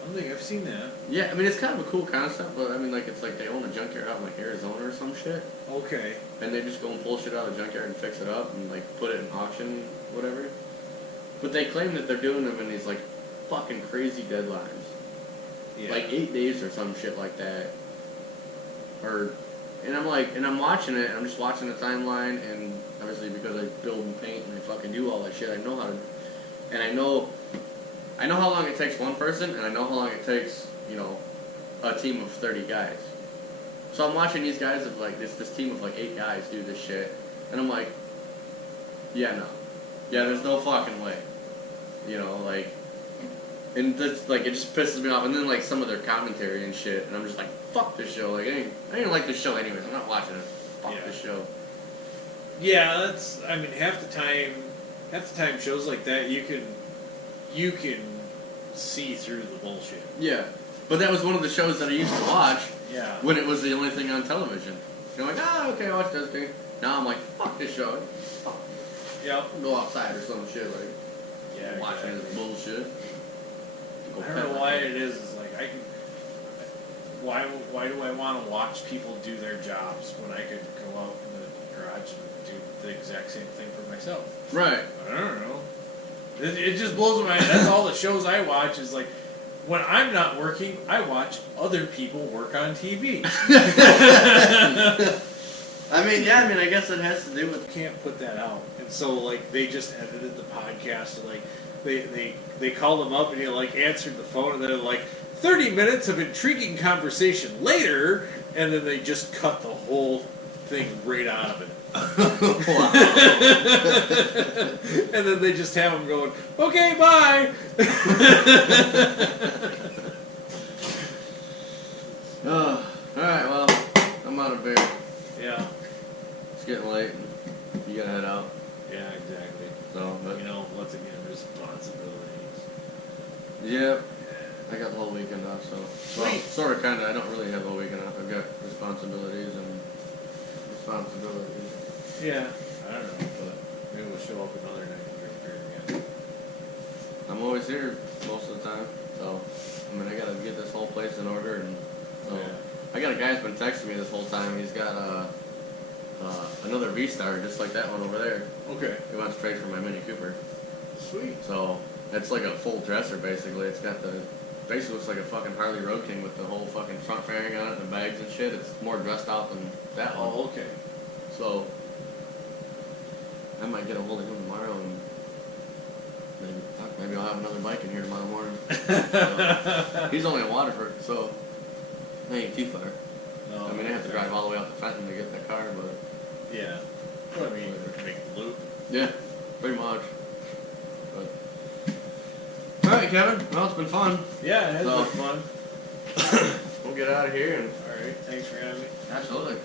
I don't think I've seen that. Yeah, I mean, it's kind of a cool concept, but I mean, like, it's like they own a junkyard out in like Arizona or some shit. Okay. And they just go and pull shit out of the junkyard and fix it up and like put it in auction, whatever. But they claim that they're doing them in these like fucking crazy deadlines. Yeah. Like 8 days or some shit like that. And I'm like, and I'm watching it, and I'm just watching the timeline, and obviously because I build and paint and I fucking do all that shit, I know how to, and I know how long it takes one person, and I know how long it takes, you know, a team of 30 guys. So I'm watching these guys of like, this team of like 8 guys do this shit, and I'm like, yeah, no. Yeah, there's no fucking way. You know, like, and that's, like, it just pisses me off. And then, like, some of their commentary and shit, and I'm just like, fuck this show. Like, I didn't like this show anyways. I'm not watching it. Fuck this show. Yeah, that's. I mean, half the time shows like that you can see through the bullshit. Yeah, but that was one of the shows that I used to watch. Yeah. When it was the only thing on television. You're like, okay, I watch this thing. Now I'm like, fuck this show. Fuck. Yep. Go outside or some shit. Like, Yeah. watching Exactly. this bullshit. Go I don't pet know my why dog. it is like I can. Why do I want to watch people do their jobs when I could go out in the garage and do the exact same thing for myself? Right. I don't know. It just blows my mind. That's all the shows I watch is like, when I'm not working, I watch other people work on TV. I guess it has to do with. Can't put that out. And so, like, they just edited the podcast. And, like, they called them up and he, like, answered the phone. And they're like, 30 minutes of intriguing conversation later. And then they just cut the whole thing right out of it. Wow. And then they just have them going, okay, bye. Alright, well, I'm out of beer. Yeah. It's getting late. You gotta head out. Yeah, exactly. So, but, You know, once again, responsibilities. yeah. I got the whole weekend off, so. Well, Sweet. sort of, kind of. I don't really have the whole weekend off. I've got responsibilities and responsibilities. Yeah. I don't know, but maybe we'll show up another night and drink beer again. I'm always here most of the time, so. I mean, I gotta get this whole place in order, and so. Oh, yeah. I got a guy who's been texting me this whole time. He's got another V-Star, just like that one over there. Okay. He wants to trade for my Mini Cooper. Sweet. So, it's like a full dresser, basically. It's got basically looks like a fucking Harley Road King with the whole fucking front fairing on it and the bags and shit. It's more dressed out than that one. Oh, okay. So, I might get a hold of him tomorrow and maybe I'll have another bike in here tomorrow morning. So, he's only in Waterford, so it ain't too far. No, I mean, I have to drive all the way out to Fenton to get that car, but Yeah. Well, I mean, make the loop. yeah, pretty much. But alright, Kevin. Well, it's been fun. Yeah, it has So- been fun. We'll get out of here and Alright, thanks for having me. absolutely.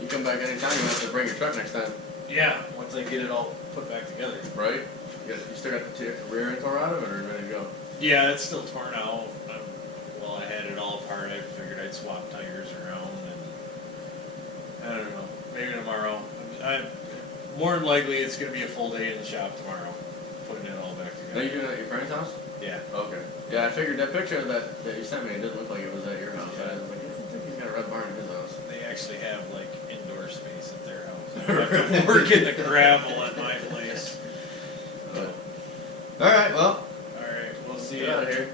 You come back anytime. You have to bring your truck next time, Yeah, once I get it all put back together. right? You still got the rear end tore out of it, or ready to go? Yeah, it's still torn out. I had it all apart. I figured I'd swap tires around, and I don't know. Maybe tomorrow. More than likely, it's going to be a full day in the shop tomorrow, putting it all back Are you together. doing it at your parents' house? Yeah. Okay. Yeah, I figured that picture that you sent me, it didn't look like it was at your house. Yeah. I was like, I don't think he's got a red barn in his house. They actually have like indoor space at their house. I have to work in the gravel at my place. But, all right, well, All right, we'll see get you. out of here.